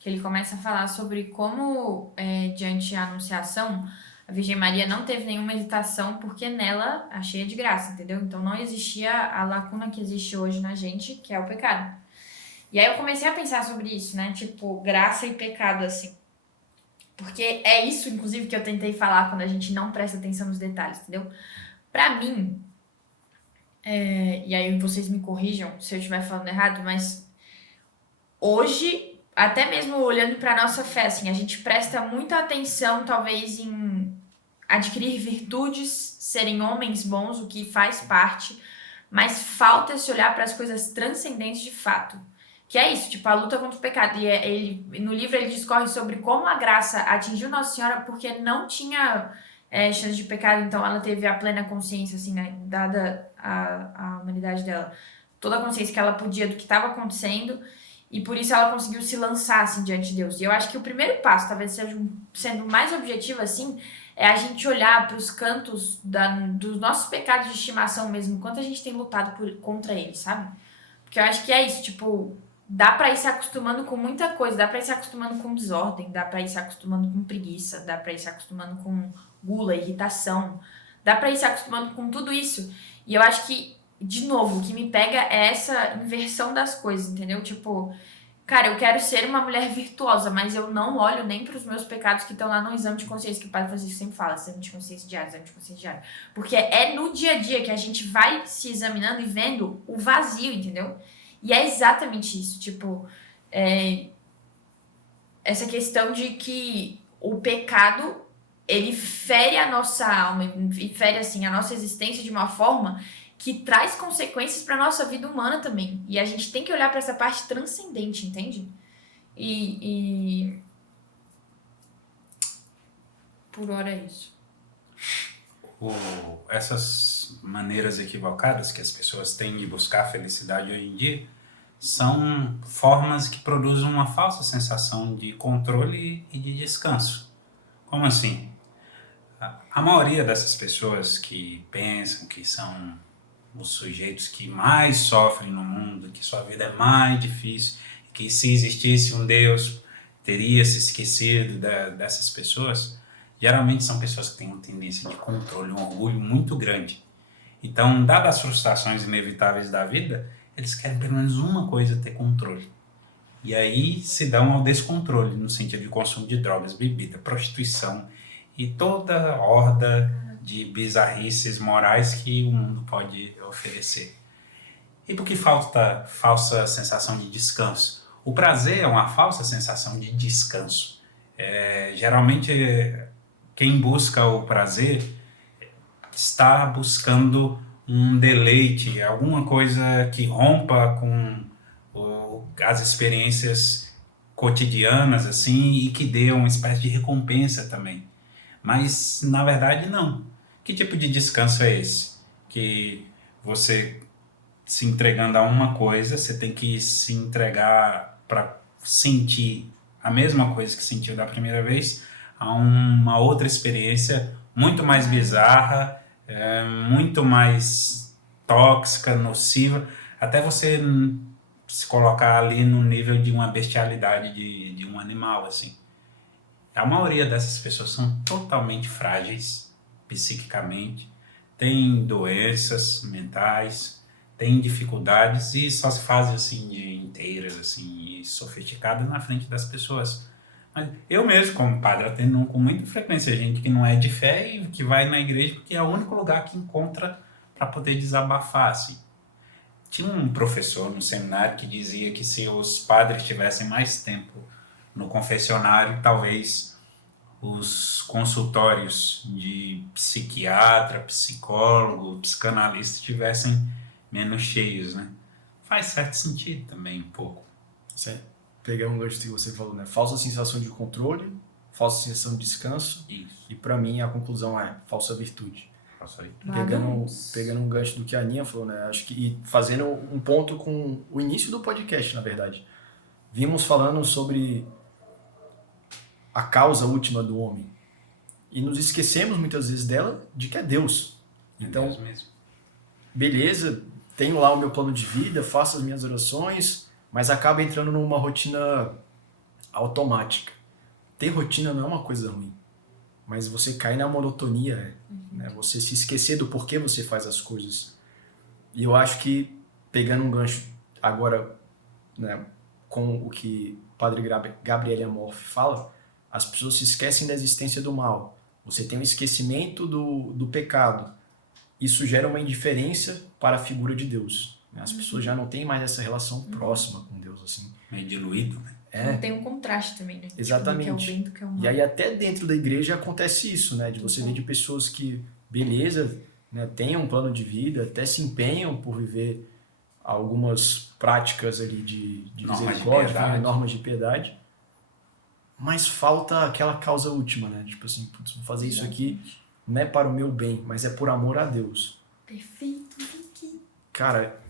que ele começa a falar sobre como, diante da Anunciação, A Virgem Maria não teve nenhuma hesitação porque nela a cheia de graça, entendeu? Então não existia a lacuna que existe hoje na gente, que é o pecado. E aí eu comecei a pensar sobre isso, né? Tipo, graça e pecado, assim. Porque é isso, inclusive, que eu tentei falar quando a gente não presta atenção nos detalhes, entendeu? Pra mim, e aí vocês me corrijam se eu estiver falando errado, mas hoje, até mesmo olhando pra nossa fé, assim, a gente presta muita atenção, talvez, em adquirir virtudes, serem homens bons, o que faz parte, mas falta esse olhar para as coisas transcendentes de fato. Que é isso, tipo, a luta contra o pecado. E no livro ele discorre sobre como a graça atingiu Nossa Senhora porque não tinha chance de pecado, então ela teve a plena consciência, assim, né, dada a humanidade dela, toda a consciência que ela podia do que estava acontecendo, e por isso ela conseguiu se lançar, assim, diante de Deus. E eu acho que o primeiro passo, talvez seja sendo mais objetivo, assim, é a gente olhar para os cantos dos nossos pecados de estimação mesmo, quanto a gente tem lutado contra eles, sabe? Porque eu acho que é isso, tipo, dá pra ir se acostumando com muita coisa, dá pra ir se acostumando com desordem, dá pra ir se acostumando com preguiça, dá pra ir se acostumando com gula, irritação, dá pra ir se acostumando com tudo isso. E eu acho que, de novo, o que me pega é essa inversão das coisas, entendeu? Tipo, cara, eu quero ser uma mulher virtuosa, mas eu não olho nem pros meus pecados que estão lá no exame de consciência, que o Padre Francisco sempre fala, exame de consciência diário, exame de consciência diário. Porque é no dia a dia que a gente vai se examinando e vendo o vazio, entendeu? E é exatamente isso, tipo, essa questão de que o pecado, ele fere a nossa alma, e fere, assim, a nossa existência de uma forma que traz consequências para nossa vida humana também. E a gente tem que olhar para essa parte transcendente, entende? E por hora é isso. Essas maneiras equivocadas que as pessoas têm de buscar felicidade hoje em dia são formas que produzem uma falsa sensação de controle e de descanso. Como assim? A maioria dessas pessoas que pensam que são os sujeitos que mais sofrem no mundo, que sua vida é mais difícil, que se existisse um Deus teria se esquecido dessas pessoas, geralmente são pessoas que têm uma tendência de controle, um orgulho muito grande. Então, dadas as frustrações inevitáveis da vida, eles querem pelo menos uma coisa, ter controle. E aí se dão ao descontrole, no sentido de consumo de drogas, bebida, prostituição e toda a horda de bizarrices morais que o mundo pode oferecer. E por que falta falsa sensação de descanso? O prazer é uma falsa sensação de descanso. Geralmente, quem busca o prazer está buscando um deleite, alguma coisa que rompa com as experiências cotidianas, assim, e que dê uma espécie de recompensa também. Mas, na verdade, não. Que tipo de descanso é esse? Que você, se entregando a uma coisa, você tem que se entregar para sentir a mesma coisa que sentiu da primeira vez, a uma outra experiência muito mais bizarra, muito mais tóxica, nociva, até você se colocar ali no nível de uma bestialidade de um animal, assim. A maioria dessas pessoas são totalmente frágeis psiquicamente, têm doenças mentais, têm dificuldades e só se fazem assim de inteiras assim e sofisticadas na frente das pessoas. Mas eu mesmo, como padre, atendo com muita frequência gente que não é de fé e que vai na igreja porque é o único lugar que encontra para poder desabafar, assim. Tinha um professor no seminário que dizia que se os padres tivessem mais tempo no confessionário, talvez os consultórios de psiquiatra, psicólogo, psicanalista estivessem menos cheios, né? Faz certo sentido também um pouco. Certo. Pegar um gancho que você falou, né? Falsa sensação de controle, falsa sensação de descanso. Isso. E pra mim a conclusão é falsa virtude. Pegando um gancho do que a Aninha falou, né? Acho que e fazendo um ponto com o início do podcast, na verdade. Vimos falando sobre a causa última do homem. E nos esquecemos muitas vezes dela, de que é Deus. Então, Deus mesmo. Beleza, tenho lá o meu plano de vida, faço as minhas orações, mas acaba entrando numa rotina automática. Ter rotina não é uma coisa ruim, mas você cair na monotonia, né? Você se esquecer do porquê você faz as coisas. E eu acho que, pegando um gancho agora, né, com o que o padre Gabriel Amorth fala, as pessoas se esquecem da existência do mal. Você tem um esquecimento do pecado. Isso gera uma indiferença para a figura de Deus. Né? As pessoas já não têm mais essa relação próxima com Deus, assim. Meio diluído, né? Tem um contraste também, né? Exatamente. Tipo, do que é o bem, do que é o mal. E aí até dentro da igreja acontece isso, né? De você ver de pessoas que, beleza, né, têm um plano de vida, até se empenham por viver algumas práticas ali de misericórdia, né, normas de piedade, mas falta aquela causa última, né? Tipo assim, putz, vou fazer isso aqui não é para o meu bem, mas é por amor a Deus. Perfeito, Vicky. Cara,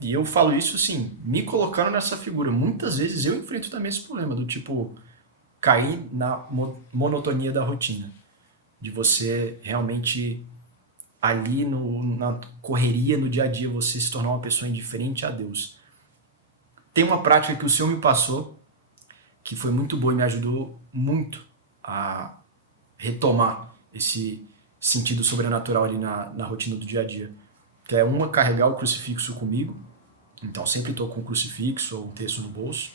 e eu falo isso assim, me colocando nessa figura. Muitas vezes eu enfrento também esse problema do tipo, cair na monotonia da rotina. De você realmente ali na correria, no dia a dia, você se tornar uma pessoa indiferente a Deus. Tem uma prática que o Senhor me passou, que foi muito boa e me ajudou muito a retomar esse sentido sobrenatural ali na rotina do dia a dia. Que é carregar o crucifixo comigo. Então sempre estou com o crucifixo ou um texto no bolso.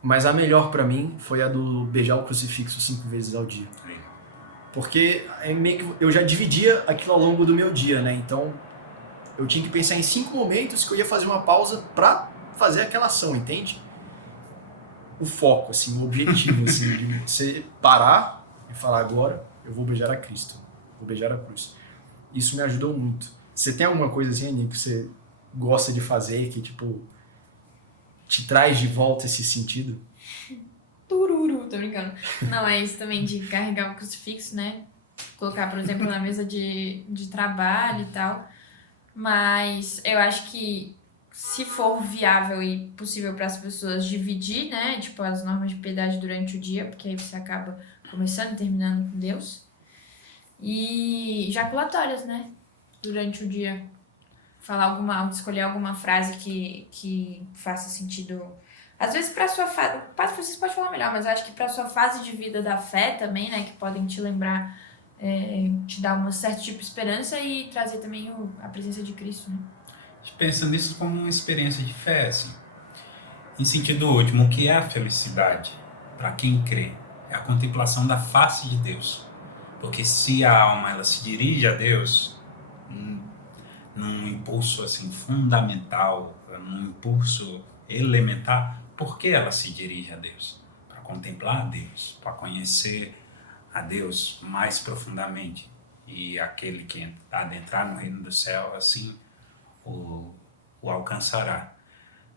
Mas a melhor para mim foi a do beijar o crucifixo 5 vezes ao dia. Porque meio que eu já dividia aquilo ao longo do meu dia, né? Então eu tinha que pensar em 5 momentos que eu ia fazer uma pausa para fazer aquela ação, entende? O foco, assim, o objetivo, assim, de você parar e falar, agora eu vou beijar a Cristo, vou beijar a cruz. Isso me ajudou muito. Você tem alguma coisa assim, Aninha, que você gosta de fazer, que, tipo, te traz de volta esse sentido? Tururu, tô brincando. Não, é isso também de carregar o crucifixo, né? Colocar, por exemplo, na mesa de trabalho e tal. Mas eu acho que se for viável e possível para as pessoas dividir, né? Tipo, as normas de piedade durante o dia, porque aí você acaba começando e terminando com Deus. E jaculatórias, né? Durante o dia. Falar escolher alguma frase que faça sentido. Às vezes para sua fase, vocês podem falar melhor, mas eu acho que para sua fase de vida da fé também, né, que podem te lembrar, te dar um certo tipo de esperança e trazer também a presença de Cristo, né? A gente pensa nisso como uma experiência de fé, assim. Em sentido último, o que é a felicidade? Para quem crê, é a contemplação da face de Deus. Porque se a alma ela se dirige a Deus, num impulso assim fundamental, num impulso elementar, por que ela se dirige a Deus? Para contemplar a Deus, para conhecer a Deus mais profundamente. E aquele que adentrar no reino do céu, assim, o alcançará.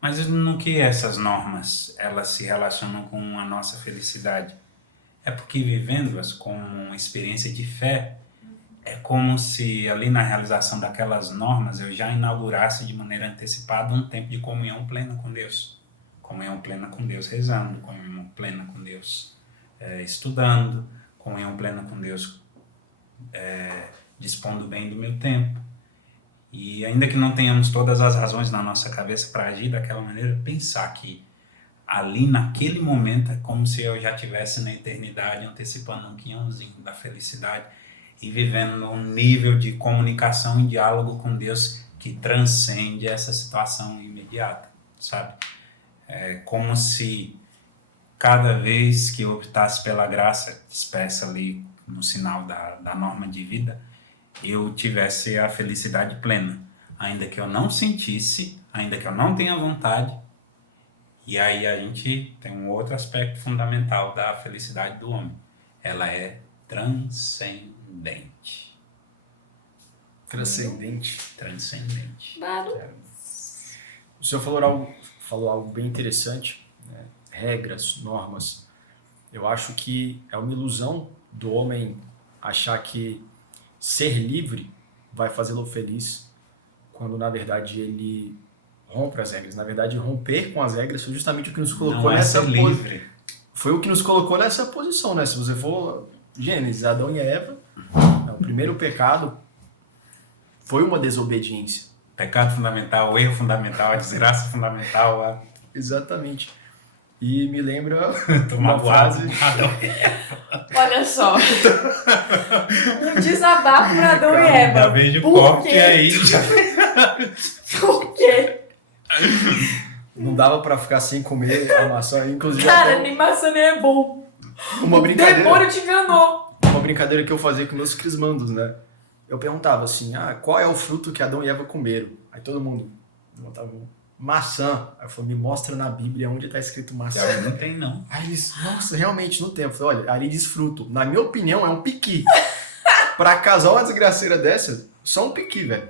Mas no que essas normas elas se relacionam com a nossa felicidade? É porque vivendo-as como uma experiência de fé, é como se ali na realização daquelas normas eu já inaugurasse de maneira antecipada um tempo de comunhão plena com Deus. Comunhão plena com Deus rezando, comunhão plena com Deus estudando, comunhão plena com Deus dispondo bem do meu tempo. E ainda que não tenhamos todas as razões na nossa cabeça para agir daquela maneira, pensar que ali naquele momento é como se eu já estivesse na eternidade antecipando um quinhãozinho da felicidade e vivendo num nível de comunicação e diálogo com Deus que transcende essa situação imediata, sabe? É como se cada vez que eu optasse pela graça expressa ali no sinal da norma de vida, eu tivesse a felicidade plena, ainda que eu não sentisse, ainda que eu não tenha vontade. E aí a gente tem um outro aspecto fundamental da felicidade do homem. Ela é transcendente. Transcendente. Transcendente. O senhor falou algo bem interessante, né? Regras, normas. Eu acho que é uma ilusão do homem achar que ser livre vai fazê-lo feliz, quando na verdade ele rompe as regras. Na verdade, romper com as regras foi justamente o que nos colocou nessa posição. Foi o que nos colocou nessa posição, né? Se você for Gênesis, Adão e Eva, o primeiro pecado foi uma desobediência. Pecado fundamental, o erro fundamental, a desgraça fundamental. Exatamente. E me lembra Tomar uma voado. frase... Olha só. Um desabafo pra Adão e Já Eva. vejo Por corte quê? aí. Por quê? Não dava pra ficar sem comer a maçã. Inclusive, Cara, até nem maçã nem é bom. uma O brincadeira. demônio te enganou. Uma brincadeira que eu fazia com meus crismandos, né? Eu perguntava assim, qual é o fruto que Adão e Eva comeram? Aí todo mundo botava maçã. Aí eu falei, me mostra na Bíblia onde está escrito maçã. Não tem, não. Aí eles, nossa, realmente, não tem. Eu falei, olha, ali diz fruto. Na minha opinião, é um piqui. Pra casar uma desgraceira dessa, só um piqui, velho.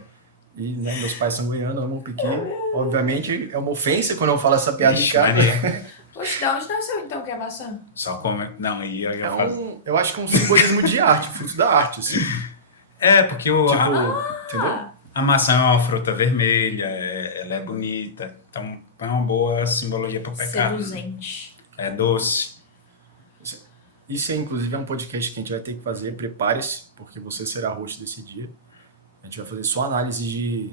E né, meus pais são goianos, amam piqui. Obviamente, é uma ofensa quando eu falo essa piada de Ixi, cara. Maria. Poxa, da onde nasceu então que é maçã? Só come. Não, e eu já faço. Eu acho que é um simbolismo de arte, fruto da arte, assim. É, porque Entendeu? a maçã é uma fruta vermelha, ela é bonita, então é uma boa simbologia para o pecado. Seduzente. É doce. Isso, inclusive, é um podcast que a gente vai ter que fazer. Prepare-se, porque você será host desse dia. A gente vai fazer só análise de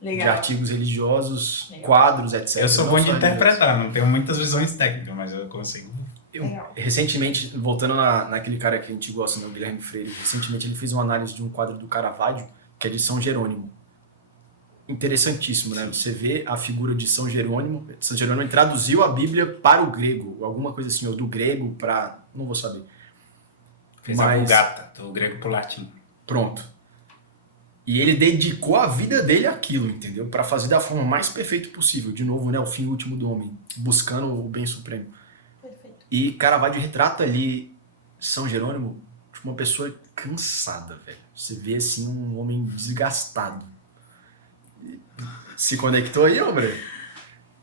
Legal. artigos religiosos, Legal. quadros, etc. Eu sou Não bom de só interpretar, não tenho muitas visões técnicas, mas eu consigo. Legal. Recentemente, voltando naquele cara que a gente gosta, né, o Guilherme Freire, recentemente ele fez uma análise de um quadro do Caravaggio, que é de São Jerônimo. Interessantíssimo, né? Você vê a figura de São Jerônimo. São Jerônimo ele traduziu a Bíblia para o grego, alguma coisa assim, ou do grego para... não vou saber. Fez a Vulgata, do grego pro latim. Pronto. E ele dedicou a vida dele àquilo, entendeu? Para fazer da forma mais perfeita possível. De novo, né? O fim último do homem, buscando o bem supremo. Perfeito. E Caravaggio retrata ali São Jerônimo tipo uma pessoa cansada, velho. Você vê assim um homem desgastado. Se conectou aí, homem?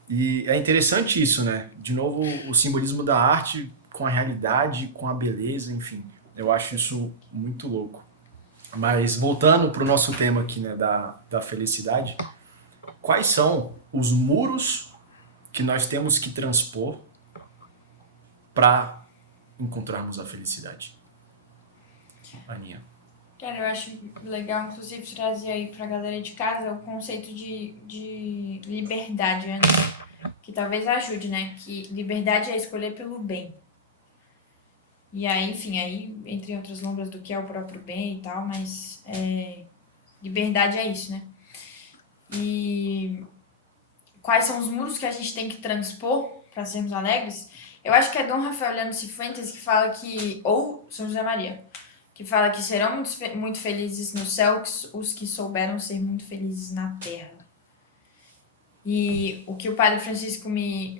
E é interessante isso, né? De novo, o simbolismo da arte com a realidade, com a beleza, enfim. Eu acho isso muito louco. Mas voltando para o nosso tema aqui, né, da felicidade, quais são os muros que nós temos que transpor para encontrarmos a felicidade? Aninha. Cara, eu acho legal, inclusive, trazer aí pra galera de casa o conceito de liberdade, né? Que talvez ajude, né? Que liberdade é escolher pelo bem. E aí, enfim, aí, entre outras lombras do que é o próprio bem e tal, mas liberdade é isso, né? E quais são os muros que a gente tem que transpor para sermos alegres? Eu acho que é Dom Rafael Leandro Cifuentes que fala que, ou São José Maria, que fala que serão muito felizes no céu os que souberam ser muito felizes na terra. E o que o Padre Francisco me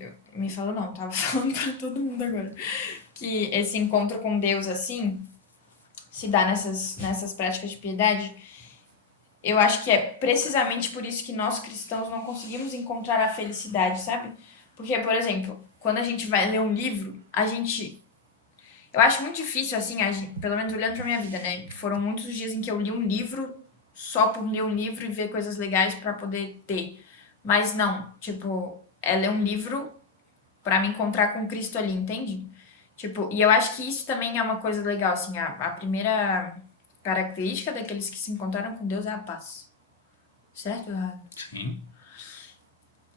falou, não, tava falando para todo mundo agora, que esse encontro com Deus, assim, se dá nessas práticas de piedade. Eu acho que é precisamente por isso que nós cristãos não conseguimos encontrar a felicidade, sabe? Porque, por exemplo, quando a gente vai ler um livro, eu acho muito difícil, assim, pelo menos olhando pra minha vida, né? Foram muitos dias em que eu li um livro só por ler um livro e ver coisas legais pra poder ter. Mas não, tipo, é ler um livro pra me encontrar com Cristo ali, entende? Tipo, e eu acho que isso também é uma coisa legal, assim, a primeira característica daqueles que se encontraram com Deus é a paz. Certo ou errado? Sim.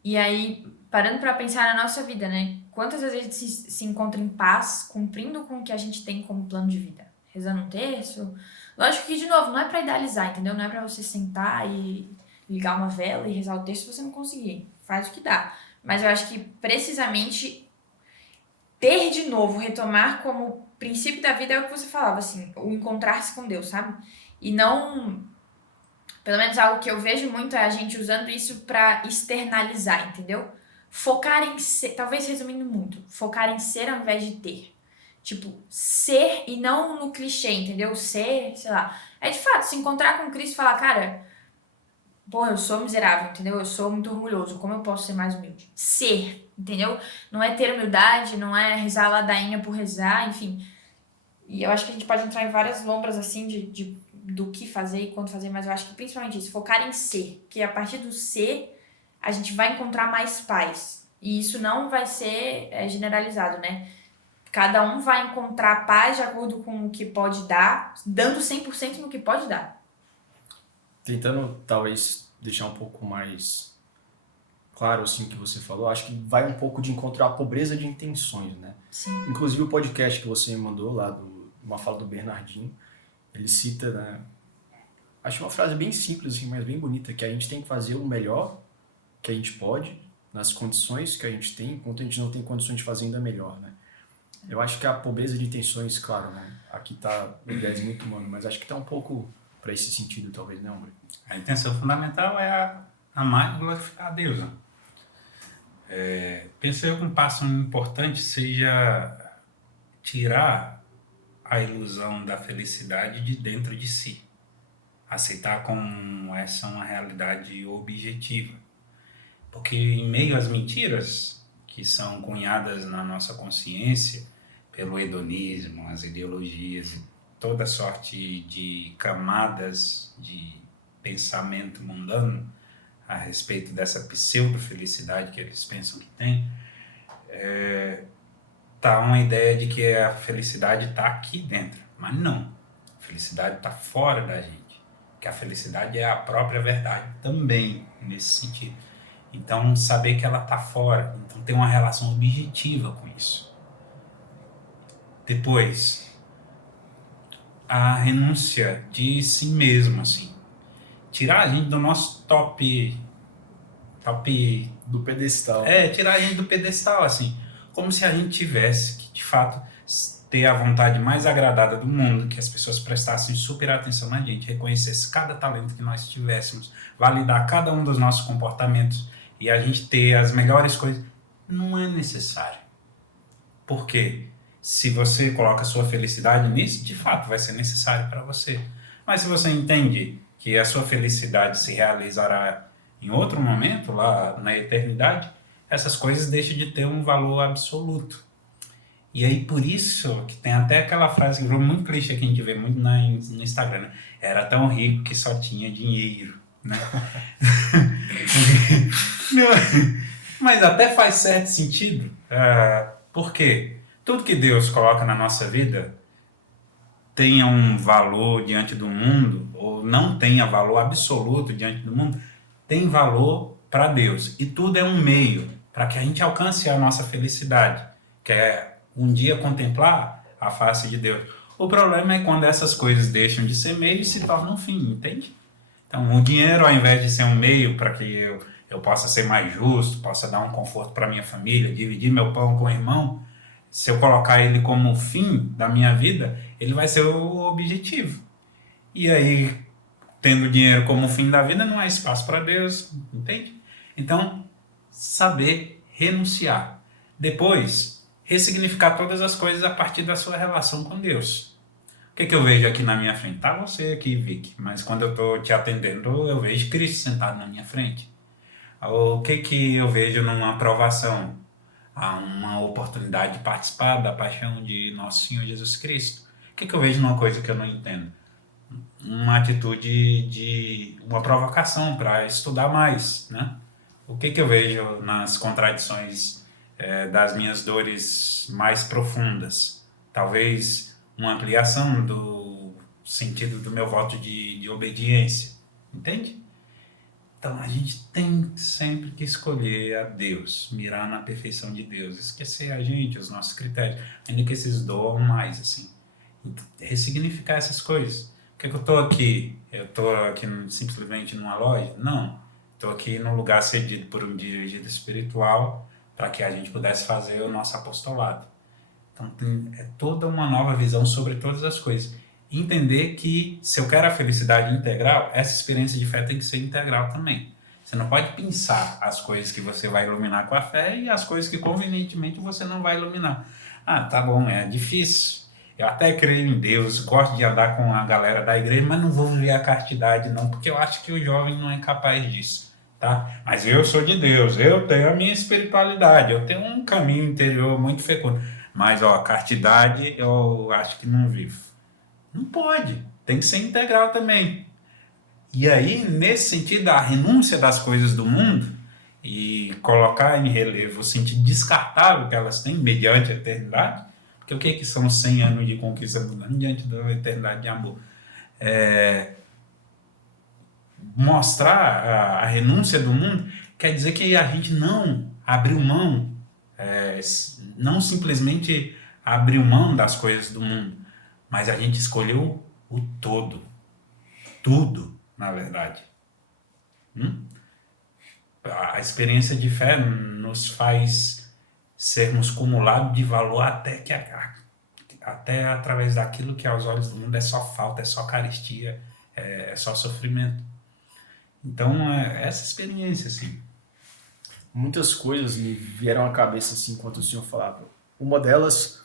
E aí, parando pra pensar na nossa vida, né? Quantas vezes a gente se encontra em paz, cumprindo com o que a gente tem como plano de vida? Rezando um terço. Lógico que, de novo, não é pra idealizar, entendeu? Não é pra você sentar e ligar uma vela e rezar o terço se você não conseguir. Faz o que dá. Mas eu acho que, precisamente, ter de novo, retomar como princípio da vida é o que você falava, assim, o encontrar-se com Deus, sabe? E não... Pelo menos algo que eu vejo muito é a gente usando isso pra externalizar, entendeu? Focar em ser, talvez resumindo muito, focar em ser ao invés de ter. Tipo, ser e não no clichê, entendeu? Ser, sei lá. É de fato, se encontrar com Cristo e falar, cara, porra, eu sou miserável, entendeu? Eu sou muito orgulhoso, como eu posso ser mais humilde? Ser, entendeu? Não é ter humildade, não é rezar a ladainha por rezar, enfim. E eu acho que a gente pode entrar em várias lombras, assim, do que fazer e quando fazer, mas eu acho que principalmente isso, focar em ser, porque a partir do ser, a gente vai encontrar mais paz. E isso não vai ser generalizado, né? Cada um vai encontrar paz de acordo com o que pode dar, dando 100% no que pode dar. Tentando, talvez, deixar um pouco mais claro, assim, que você falou, acho que vai um pouco de encontro à pobreza de intenções, né? Sim. Inclusive o podcast que você me mandou lá, uma fala do Bernardinho, ele cita, né? Acho uma frase bem simples, assim, mas bem bonita, que a gente tem que fazer o melhor que a gente pode, nas condições que a gente tem, enquanto a gente não tem condições de fazer ainda melhor, né? Eu acho que a pobreza de intenções, claro, né? Aqui tá um viés muito humano, mas acho que tá um pouco para esse sentido, talvez, não, André? A intenção fundamental é amar e glorificar a Deus. Né? Penso eu que um passo importante seja tirar a ilusão da felicidade de dentro de si. Aceitar como essa uma realidade objetiva. Porque em meio às mentiras que são cunhadas na nossa consciência pelo hedonismo, as ideologias e toda sorte de camadas de pensamento mundano a respeito dessa pseudo-felicidade que eles pensam que tem, tá uma ideia de que a felicidade está aqui dentro, mas não. A felicidade está fora da gente. Que a felicidade é a própria verdade também, nesse sentido. Então, saber que ela está fora, então ter uma relação objetiva com isso. Depois, a renúncia de si mesmo, assim. Tirar a gente do nosso top do pedestal. Tirar a gente do pedestal, assim. Como se a gente tivesse que, de fato, ter a vontade mais agradada do mundo, que as pessoas prestassem super atenção na gente, reconhecessem cada talento que nós tivéssemos, validar cada um dos nossos comportamentos e a gente ter as melhores coisas. Não é necessário. Por quê? Se você coloca a sua felicidade nisso, de fato vai ser necessário para você. Mas se você entende que a sua felicidade se realizará em outro momento, lá na eternidade, essas coisas deixam de ter um valor absoluto. E aí, por isso, que tem até aquela frase que virou muito clichê que a gente vê muito no Instagram, né? Era tão rico que só tinha dinheiro, né? Mas até faz certo sentido. Por quê? Tudo que Deus coloca na nossa vida tenha um valor diante do mundo, ou não tenha valor absoluto diante do mundo, tem valor para Deus. E tudo é um meio para que a gente alcance a nossa felicidade, que é um dia contemplar a face de Deus. O problema é quando essas coisas deixam de ser meio e se tornam fim, entende? Então, o dinheiro, ao invés de ser um meio para que eu possa ser mais justo, possa dar um conforto para minha família, dividir meu pão com o irmão, se eu colocar ele como fim da minha vida, ele vai ser o objetivo. E aí, tendo dinheiro como fim da vida, não há espaço para Deus, entende? Então, saber renunciar. Depois, ressignificar todas as coisas a partir da sua relação com Deus. O que eu vejo aqui na minha frente? Tá você aqui, Vicky, mas quando eu estou te atendendo, eu vejo Cristo sentado na minha frente. O que eu vejo numa aprovação? Há uma oportunidade de participar da paixão de Nosso Senhor Jesus Cristo. O que eu vejo numa coisa que eu não entendo? Uma atitude de uma provocação para estudar mais, né? O que eu vejo nas contradições das minhas dores mais profundas? Talvez uma ampliação do sentido do meu voto de obediência, entende? Então a gente tem sempre que escolher a Deus, mirar na perfeição de Deus, esquecer a gente, os nossos critérios, ainda que esses doam mais, assim. Ressignificar essas coisas. Por que eu estou aqui? Eu estou aqui simplesmente numa loja? Não. Estou aqui num lugar cedido por um dirigido espiritual para que a gente pudesse fazer o nosso apostolado. Então é toda uma nova visão sobre todas as coisas. Entender que se eu quero a felicidade integral, essa experiência de fé tem que ser integral também. Você não pode pensar as coisas que você vai iluminar com a fé e as coisas que convenientemente você não vai iluminar. Tá bom, é difícil. Eu até creio em Deus, gosto de andar com a galera da igreja, mas não vou viver a castidade não, porque eu acho que o jovem não é capaz disso, tá? Mas eu sou de Deus, eu tenho a minha espiritualidade, eu tenho um caminho interior muito fecundo. Mas, a castidade eu acho que não vivo. Não pode, tem que ser integral também. E aí, nesse sentido, a renúncia das coisas do mundo e colocar em relevo o sentido descartável que elas têm mediante a eternidade, porque o que são 100 anos de conquista diante da eternidade de amor? Mostrar a renúncia do mundo quer dizer que a gente não abriu mão, não simplesmente abriu mão das coisas do mundo, mas a gente escolheu o todo. Tudo, na verdade. A experiência de fé nos faz sermos cumulados de valor até através daquilo que aos olhos do mundo é só falta, é só carestia, é só sofrimento. Então, essa experiência, assim. Muitas coisas me vieram à cabeça assim enquanto o senhor falava. Uma delas,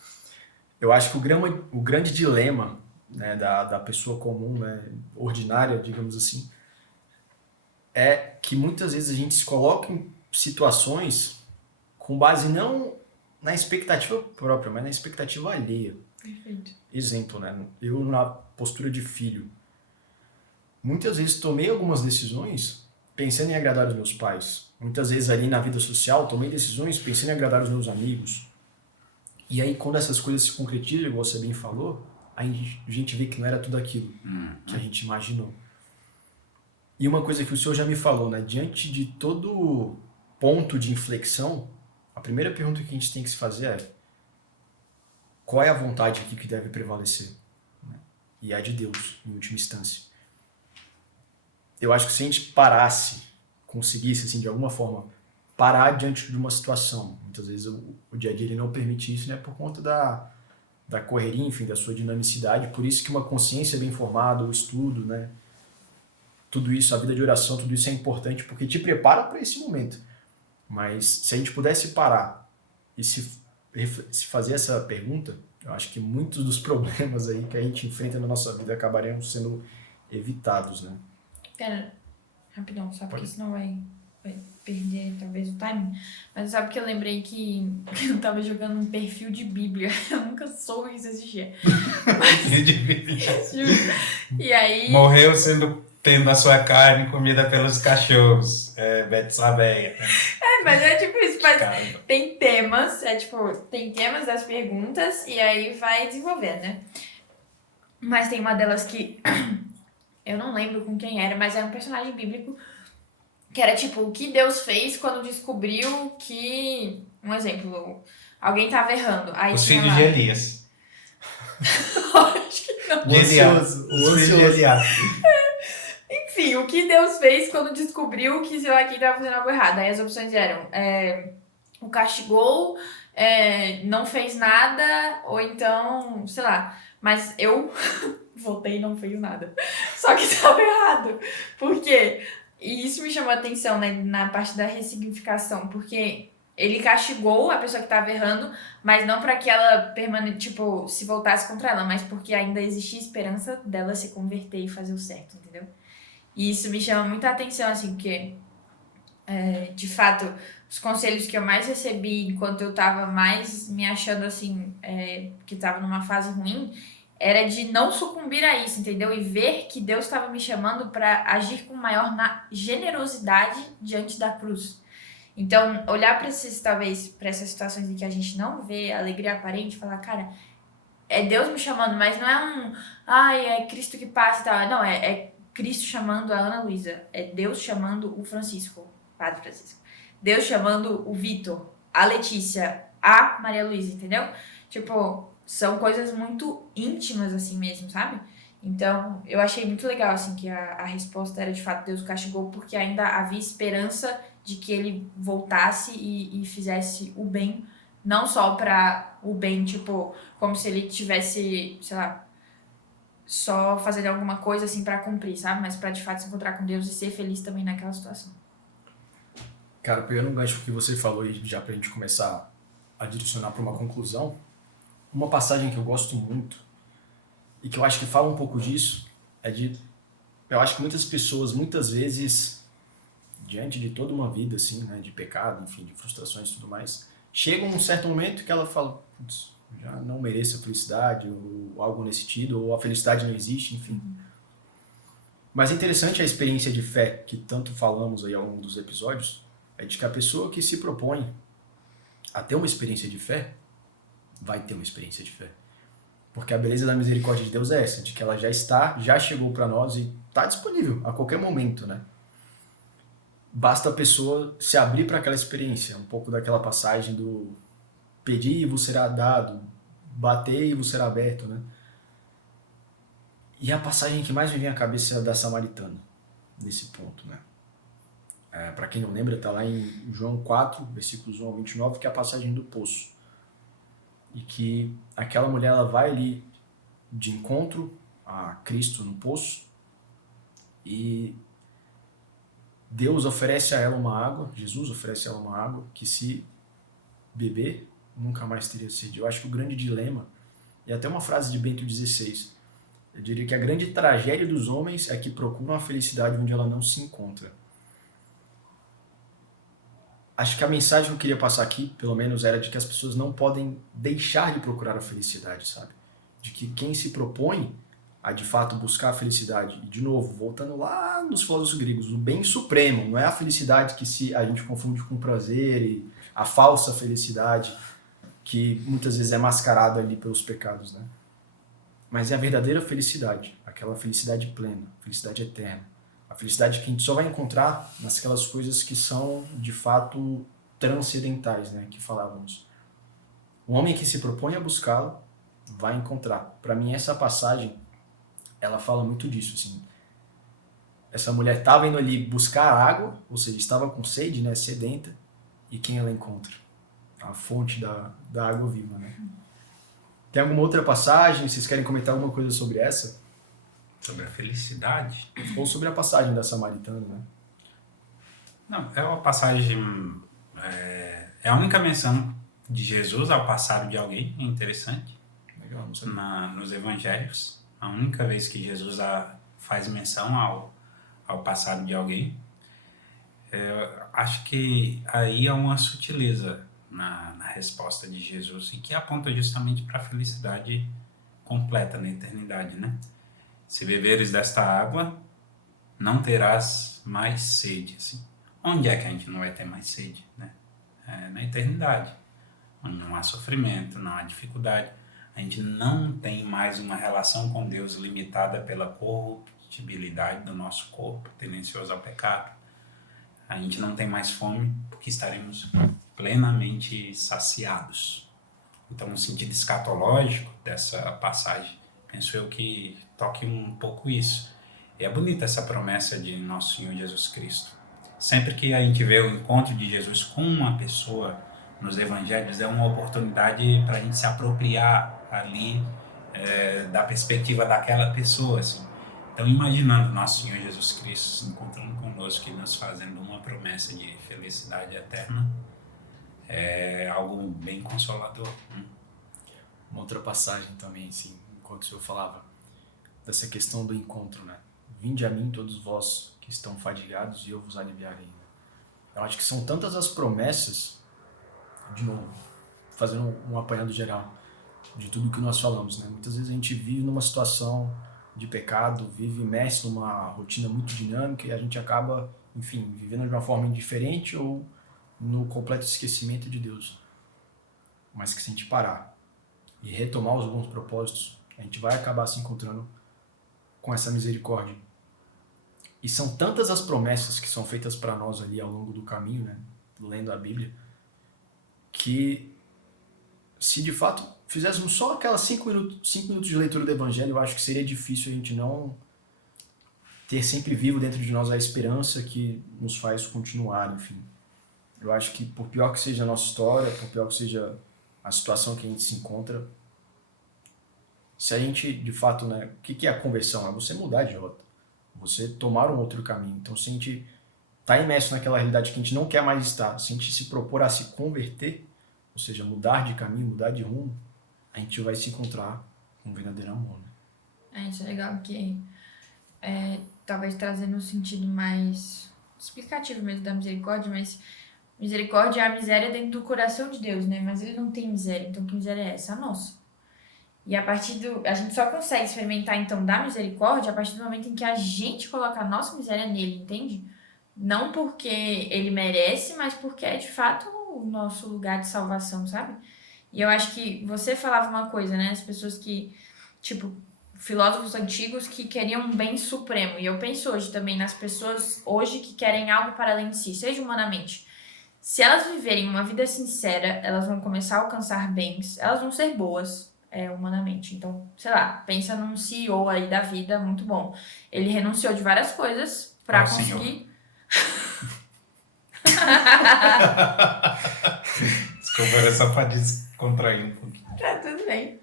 eu acho que o grande dilema, né, da pessoa comum, né, ordinária, digamos assim, é que muitas vezes a gente se coloca em situações com base não na expectativa própria, mas na expectativa alheia. Perfeito. Exemplo, né? Eu na postura de filho, muitas vezes tomei algumas decisões pensando em agradar os meus pais. Muitas vezes ali na vida social tomei decisões pensando em agradar os meus amigos. E aí quando essas coisas se concretizam, igual você bem falou, aí a gente vê que não era tudo aquilo que a gente imaginou. E uma coisa que o senhor já me falou, né? Diante de todo ponto de inflexão, a primeira pergunta que a gente tem que se fazer é: qual é a vontade aqui que deve prevalecer? E é a de Deus, em última instância. Eu acho que se a gente conseguisse, assim, de alguma forma, parar diante de uma situação, muitas vezes o dia a dia ele não permite isso, né? Por conta da correria, enfim, da sua dinamicidade. Por isso que uma consciência bem formada, o estudo, né? Tudo isso, a vida de oração, tudo isso é importante porque te prepara para esse momento. Mas se a gente pudesse parar e se fazer essa pergunta, eu acho que muitos dos problemas aí que a gente enfrenta na nossa vida acabariam sendo evitados, né? Pera, rapidão, só porque senão vai perder talvez o timing. Mas sabe que eu lembrei que eu tava jogando um perfil de Bíblia. Eu nunca soube que isso existia. Perfil de Bíblia. E aí... Morreu tendo a sua carne comida pelos cachorros. Betsabeia. Mas é tipo isso, mas tem temas, tem temas das perguntas e aí vai desenvolvendo, né? Mas tem uma delas que eu não lembro com quem era, mas era um personagem bíblico que era tipo, o que Deus fez quando descobriu que, um exemplo, alguém tava errando. Aí Os tinha filhos lá... de Elias. Acho que não. De Elias. Os filhos de Elias. Enfim, o que Deus fez quando descobriu que, sei lá, quem tava fazendo algo errado. Aí as opções eram, o castigou, não fez nada, ou então, sei lá. Mas eu votei e não fez nada. Só que tava errado. Por quê? E isso me chamou a atenção, né, na parte da ressignificação, porque ele castigou a pessoa que tava errando, mas não para que ela se voltasse contra ela, mas porque ainda existia esperança dela se converter e fazer o certo, entendeu? E isso me chama muita atenção, assim, porque, de fato, os conselhos que eu mais recebi enquanto eu tava mais me achando, assim, que tava numa fase ruim, era de não sucumbir a isso, entendeu? E ver que Deus estava me chamando para agir com maior generosidade diante da cruz. Então, olhar para essas situações em que a gente não vê alegria aparente, falar, cara, é Deus me chamando, mas não é é Cristo que passa e tal. Não, é Cristo chamando a Ana Luísa, é Deus chamando o Francisco, Padre Francisco. Deus chamando o Vitor, a Letícia, a Maria Luísa, entendeu? Tipo, são coisas muito íntimas assim mesmo, sabe? Então, eu achei muito legal, assim, que a resposta era, de fato, Deus o castigou porque ainda havia esperança de que ele voltasse e fizesse o bem, não só para o bem, tipo, como se ele tivesse, sei lá, só fazendo alguma coisa, assim, para cumprir, sabe? Mas para, de fato, se encontrar com Deus e ser feliz também naquela situação. Cara, pegando um gancho que você falou e já pra gente começar a direcionar para uma conclusão, uma passagem que eu gosto muito e que eu acho que fala um pouco disso eu acho que muitas pessoas, muitas vezes, diante de toda uma vida, assim, né, de pecado, enfim, de frustrações e tudo mais, chega um certo momento que ela fala, putz, já não mereço a felicidade, ou algo nesse sentido, ou a felicidade não existe, enfim. Mas é interessante a experiência de fé, que tanto falamos aí ao longo dos episódios, é de que a pessoa que se propõe a ter uma experiência de fé, vai ter uma experiência de fé. Porque a beleza da misericórdia de Deus é essa, de que ela já chegou para nós e está disponível a qualquer momento, né? basta a pessoa se abrir para aquela experiência, um pouco daquela passagem do pedir e vos será dado, bater e vos será aberto, né? E a passagem que mais me vem à cabeça é a da Samaritana, nesse ponto, né? Para quem não lembra, está lá em João 4, versículos 1 ao 29, que é a passagem do poço. E que aquela mulher ela vai ali de encontro a Cristo no poço e Deus oferece a ela uma água, Jesus oferece a ela uma água que se beber, nunca mais teria sede. Eu acho que o grande dilema, e até uma frase de Bento XVI, eu diria que a grande tragédia dos homens é que procuram a felicidade onde ela não se encontra. Acho que a mensagem que eu queria passar aqui, pelo menos, era de que as pessoas não podem deixar de procurar a felicidade, sabe? De que quem se propõe a, de fato, buscar a felicidade, e de novo, voltando lá nos filósofos gregos, o bem supremo, não é a felicidade que a gente confunde com prazer e a falsa felicidade, que muitas vezes é mascarada ali pelos pecados, né? Mas é a verdadeira felicidade, aquela felicidade plena, felicidade eterna. A felicidade que a gente só vai encontrar naquelas coisas que são, de fato, transcendentais, né? Que falávamos. O homem que se propõe a buscá-la vai encontrar. Para mim, essa passagem, ela fala muito disso, assim. Essa mulher estava indo ali buscar água, ou seja, estava com sede, né? Sedenta. E quem ela encontra? A fonte da água viva, né? Tem alguma outra passagem? Vocês querem comentar alguma coisa sobre essa? Sobre a felicidade? Ou sobre a passagem da Samaritana, né? Não, é uma passagem... É a única menção de Jesus ao passado de alguém, é interessante. Legal, não sei. Nos evangelhos. A única vez que Jesus faz menção ao passado de alguém. Acho que aí há uma sutileza na resposta de Jesus e que aponta justamente para a felicidade completa na eternidade, né? Se beberes desta água, não terás mais sede. Assim. Onde é que a gente não vai ter mais sede? Né? Na eternidade, onde não há sofrimento, não há dificuldade. A gente não tem mais uma relação com Deus limitada pela corruptibilidade do nosso corpo, tendencioso ao pecado. A gente não tem mais fome porque estaremos plenamente saciados. Então, no sentido escatológico dessa passagem, penso eu que toque um pouco isso. E é bonita essa promessa de nosso Senhor Jesus Cristo. Sempre que a gente vê o encontro de Jesus com uma pessoa nos evangelhos, é uma oportunidade para a gente se apropriar ali da perspectiva daquela pessoa. Assim. Então, imaginando nosso Senhor Jesus Cristo se encontrando conosco e nos fazendo uma promessa de felicidade eterna, é algo bem consolador. Uma outra passagem também, assim, enquanto o senhor falava, dessa questão do encontro, né? Vinde a mim todos vós que estão fadigados e eu vos aliviarei. Eu acho que são tantas as promessas, de novo, fazendo um apanhado geral de tudo que nós falamos, né? Muitas vezes a gente vive numa situação de pecado, vive imerso numa rotina muito dinâmica e a gente acaba, enfim, vivendo de uma forma indiferente ou no completo esquecimento de Deus. Mas que se a gente parar e retomar os bons propósitos, a gente vai acabar se encontrando com essa misericórdia. E são tantas as promessas que são feitas para nós ali ao longo do caminho, né, lendo a Bíblia, que se de fato fizéssemos só aquelas 5 minutos de leitura do Evangelho, eu acho que seria difícil a gente não ter sempre vivo dentro de nós a esperança que nos faz continuar, enfim. Eu acho que por pior que seja a nossa história, por pior que seja a situação que a gente se encontra, se a gente, de fato, né, o que é a conversão? É você mudar de rota, você tomar um outro caminho. Então, se a gente está imerso naquela realidade que a gente não quer mais estar, se a gente se propor a se converter, ou seja, mudar de caminho, mudar de rumo, a gente vai se encontrar com um verdadeiro amor. Né? Isso é legal, porque talvez trazendo um sentido mais explicativo mesmo da misericórdia, mas misericórdia é a miséria dentro do coração de Deus, né? Mas ele não tem miséria, então que miséria é essa? A nossa. E a gente só consegue experimentar, então, da misericórdia a partir do momento em que a gente coloca a nossa miséria nele, entende? Não porque ele merece, mas porque é, de fato, o nosso lugar de salvação, sabe? E eu acho que você falava uma coisa, né? As pessoas que, tipo, filósofos antigos que queriam um bem supremo. E eu penso hoje também nas pessoas hoje que querem algo para além de si, seja humanamente. Se elas viverem uma vida sincera, elas vão começar a alcançar bens, elas vão ser boas, humanamente. Então, sei lá, pensa num CEO aí da vida muito bom. Ele renunciou de várias coisas para conseguir... Desculpa, era só para descontrair um pouquinho. Tá, tudo bem.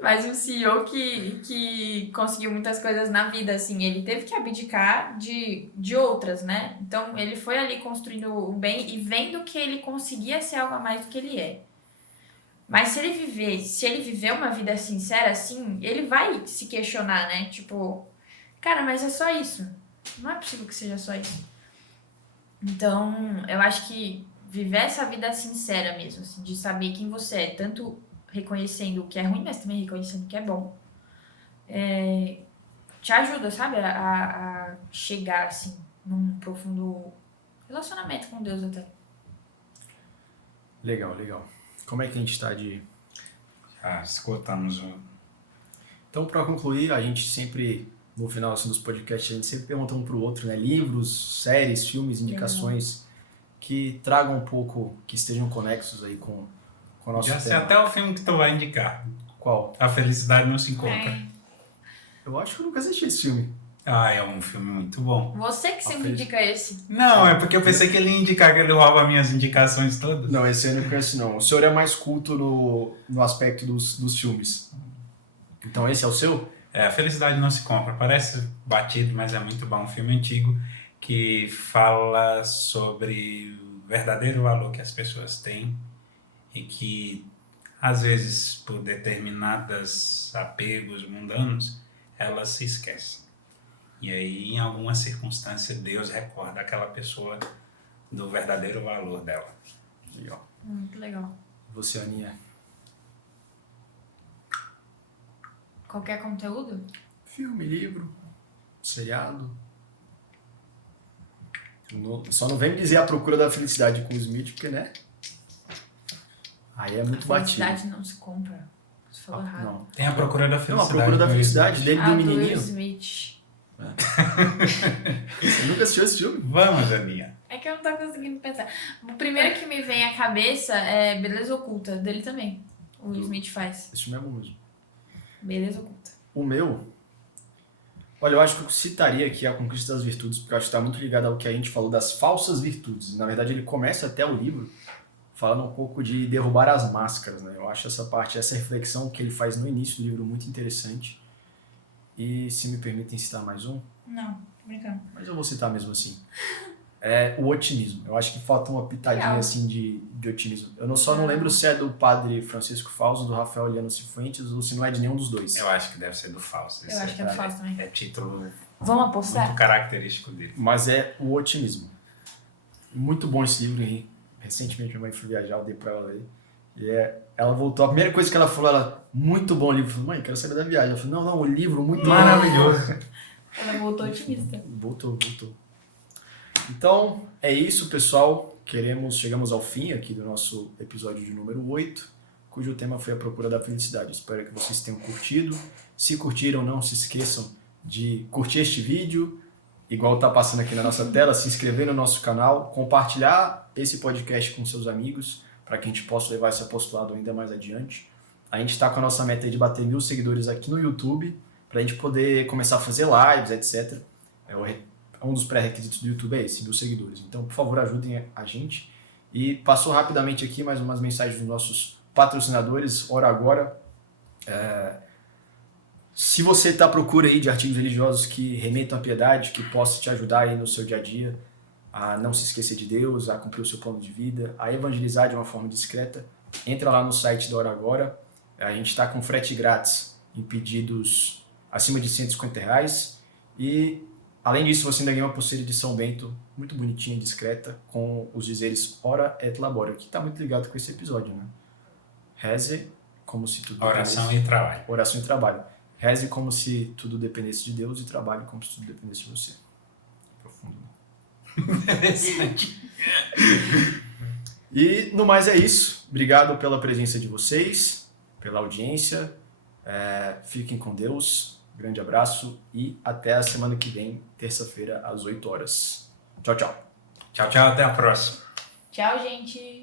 Mas um CEO que conseguiu muitas coisas na vida, assim, ele teve que abdicar de outras, né? Então, ele foi ali construindo o bem e vendo que ele conseguia ser algo a mais do que ele é. Mas se ele viver uma vida sincera, assim, ele vai se questionar, né? Tipo, cara, mas é só isso. Não é possível que seja só isso. Então, eu acho que viver essa vida sincera mesmo, assim, de saber quem você é, tanto reconhecendo o que é ruim, mas também reconhecendo o que é bom, te ajuda, sabe? A chegar, assim, num profundo relacionamento com Deus até. Legal, legal. Como é que a gente está de... Escutamos o... Então, para concluir, a gente sempre, no final assim, dos podcasts, a gente sempre pergunta um para o outro, né? Livros, séries, filmes, indicações que tragam um pouco, que estejam conexos aí com o nosso Já tema. sei até o filme que tu vai indicar. Qual? A Felicidade Não Se Encontra. É. Eu acho que eu nunca assisti esse filme. É um filme muito bom. Você que sempre indica esse. Não, é porque eu pensei que ele ia indicar, que ele rouba minhas indicações todas. Não, esse eu não conheço não. O senhor é mais culto no aspecto dos filmes. Então esse é o seu? A Felicidade Não Se Compra. Parece batido, mas é muito bom. Um filme antigo que fala sobre o verdadeiro valor que as pessoas têm e que, às vezes, por determinados apegos mundanos, elas se esquecem. E aí, em alguma circunstância, Deus recorda aquela pessoa do verdadeiro valor dela. Legal. Muito legal. Você, Aninha? Qualquer conteúdo? Filme, livro, seriado. Só não vem me dizer A Procura da Felicidade com o Smith, porque, né? Aí é muito batido. Felicidade não se compra. Você falou errado. Não. Tem A Procura da Não, Felicidade. A Procura da Felicidade dele do Do menininho. Smith. Você nunca assistiu esse filme? Vamos, Aninha. É que eu não tô conseguindo pensar. O primeiro que me vem à cabeça é Beleza Oculta, dele também. O Smith faz. Esse filme é bom mesmo. Beleza Oculta. O meu... Olha, eu acho que eu citaria aqui A Conquista das Virtudes, porque eu acho que está muito ligado ao que a gente falou das falsas virtudes. Na verdade, ele começa até o livro falando um pouco de derrubar as máscaras, né? Eu acho essa reflexão que ele faz no início do livro muito interessante. E se me permitem citar mais um, Não, tô brincando. mas eu vou citar mesmo assim. É o otimismo. Eu acho que falta uma pitadinha Legal. assim de otimismo. Eu só não lembro se é do padre Francisco Fausto, do Rafael Liano Cifuentes, ou se não é de nenhum dos dois. Eu acho que deve ser do Fausto. Eu acho que é do Fausto também. É título Vamos apostar? muito característico dele. Mas é o otimismo. Muito bom esse livro, hein? Recentemente minha mãe foi viajar, eu dei pra ela ler. E ela voltou, a primeira coisa que ela falou, muito bom o livro. Eu falei, mãe, quero saber da viagem. Ela falou, não, o livro, muito Maravilhoso. Ela voltou otimista. Voltou. Então, é isso, pessoal. Chegamos ao fim aqui do nosso episódio de número 8, cujo tema foi A Procura da Felicidade. Espero que vocês tenham curtido. Se curtiram, não se esqueçam de curtir este vídeo, igual está passando aqui na nossa tela, se inscrever no nosso canal, compartilhar esse podcast com seus amigos, para que a gente possa levar esse apostolado ainda mais adiante. A gente está com a nossa meta de bater 1000 seguidores aqui no YouTube, para a gente poder começar a fazer lives, etc. Um dos pré-requisitos do YouTube é esse, 1000 seguidores. Então, por favor, ajudem a gente. E passou rapidamente aqui mais umas mensagens dos nossos patrocinadores. Ora agora, se você está à procura aí de artigos religiosos que remetam à piedade, que possa te ajudar aí no seu dia a dia, a não se esquecer de Deus, a cumprir o seu plano de vida, a evangelizar de uma forma discreta, entra lá no site da Ora Agora. A gente está com frete grátis em pedidos acima de R$150. E além disso, você ainda ganha uma pulseira de São Bento, muito bonitinha e discreta, com os dizeres Ora et Labora, que está muito ligado com esse episódio, né? Reze como se tudo Oração dependesse... e trabalho. Oração e trabalho. Reze como se tudo dependesse de Deus e trabalhe como se tudo dependesse de você. Profundo, né? Interessante. E no mais é isso. Obrigado pela presença de vocês, pela audiência. Fiquem com Deus Grande abraço e até a semana que vem, terça-feira, às 8 horas. Tchau, tchau. Tchau, tchau, até a próxima. Tchau, gente!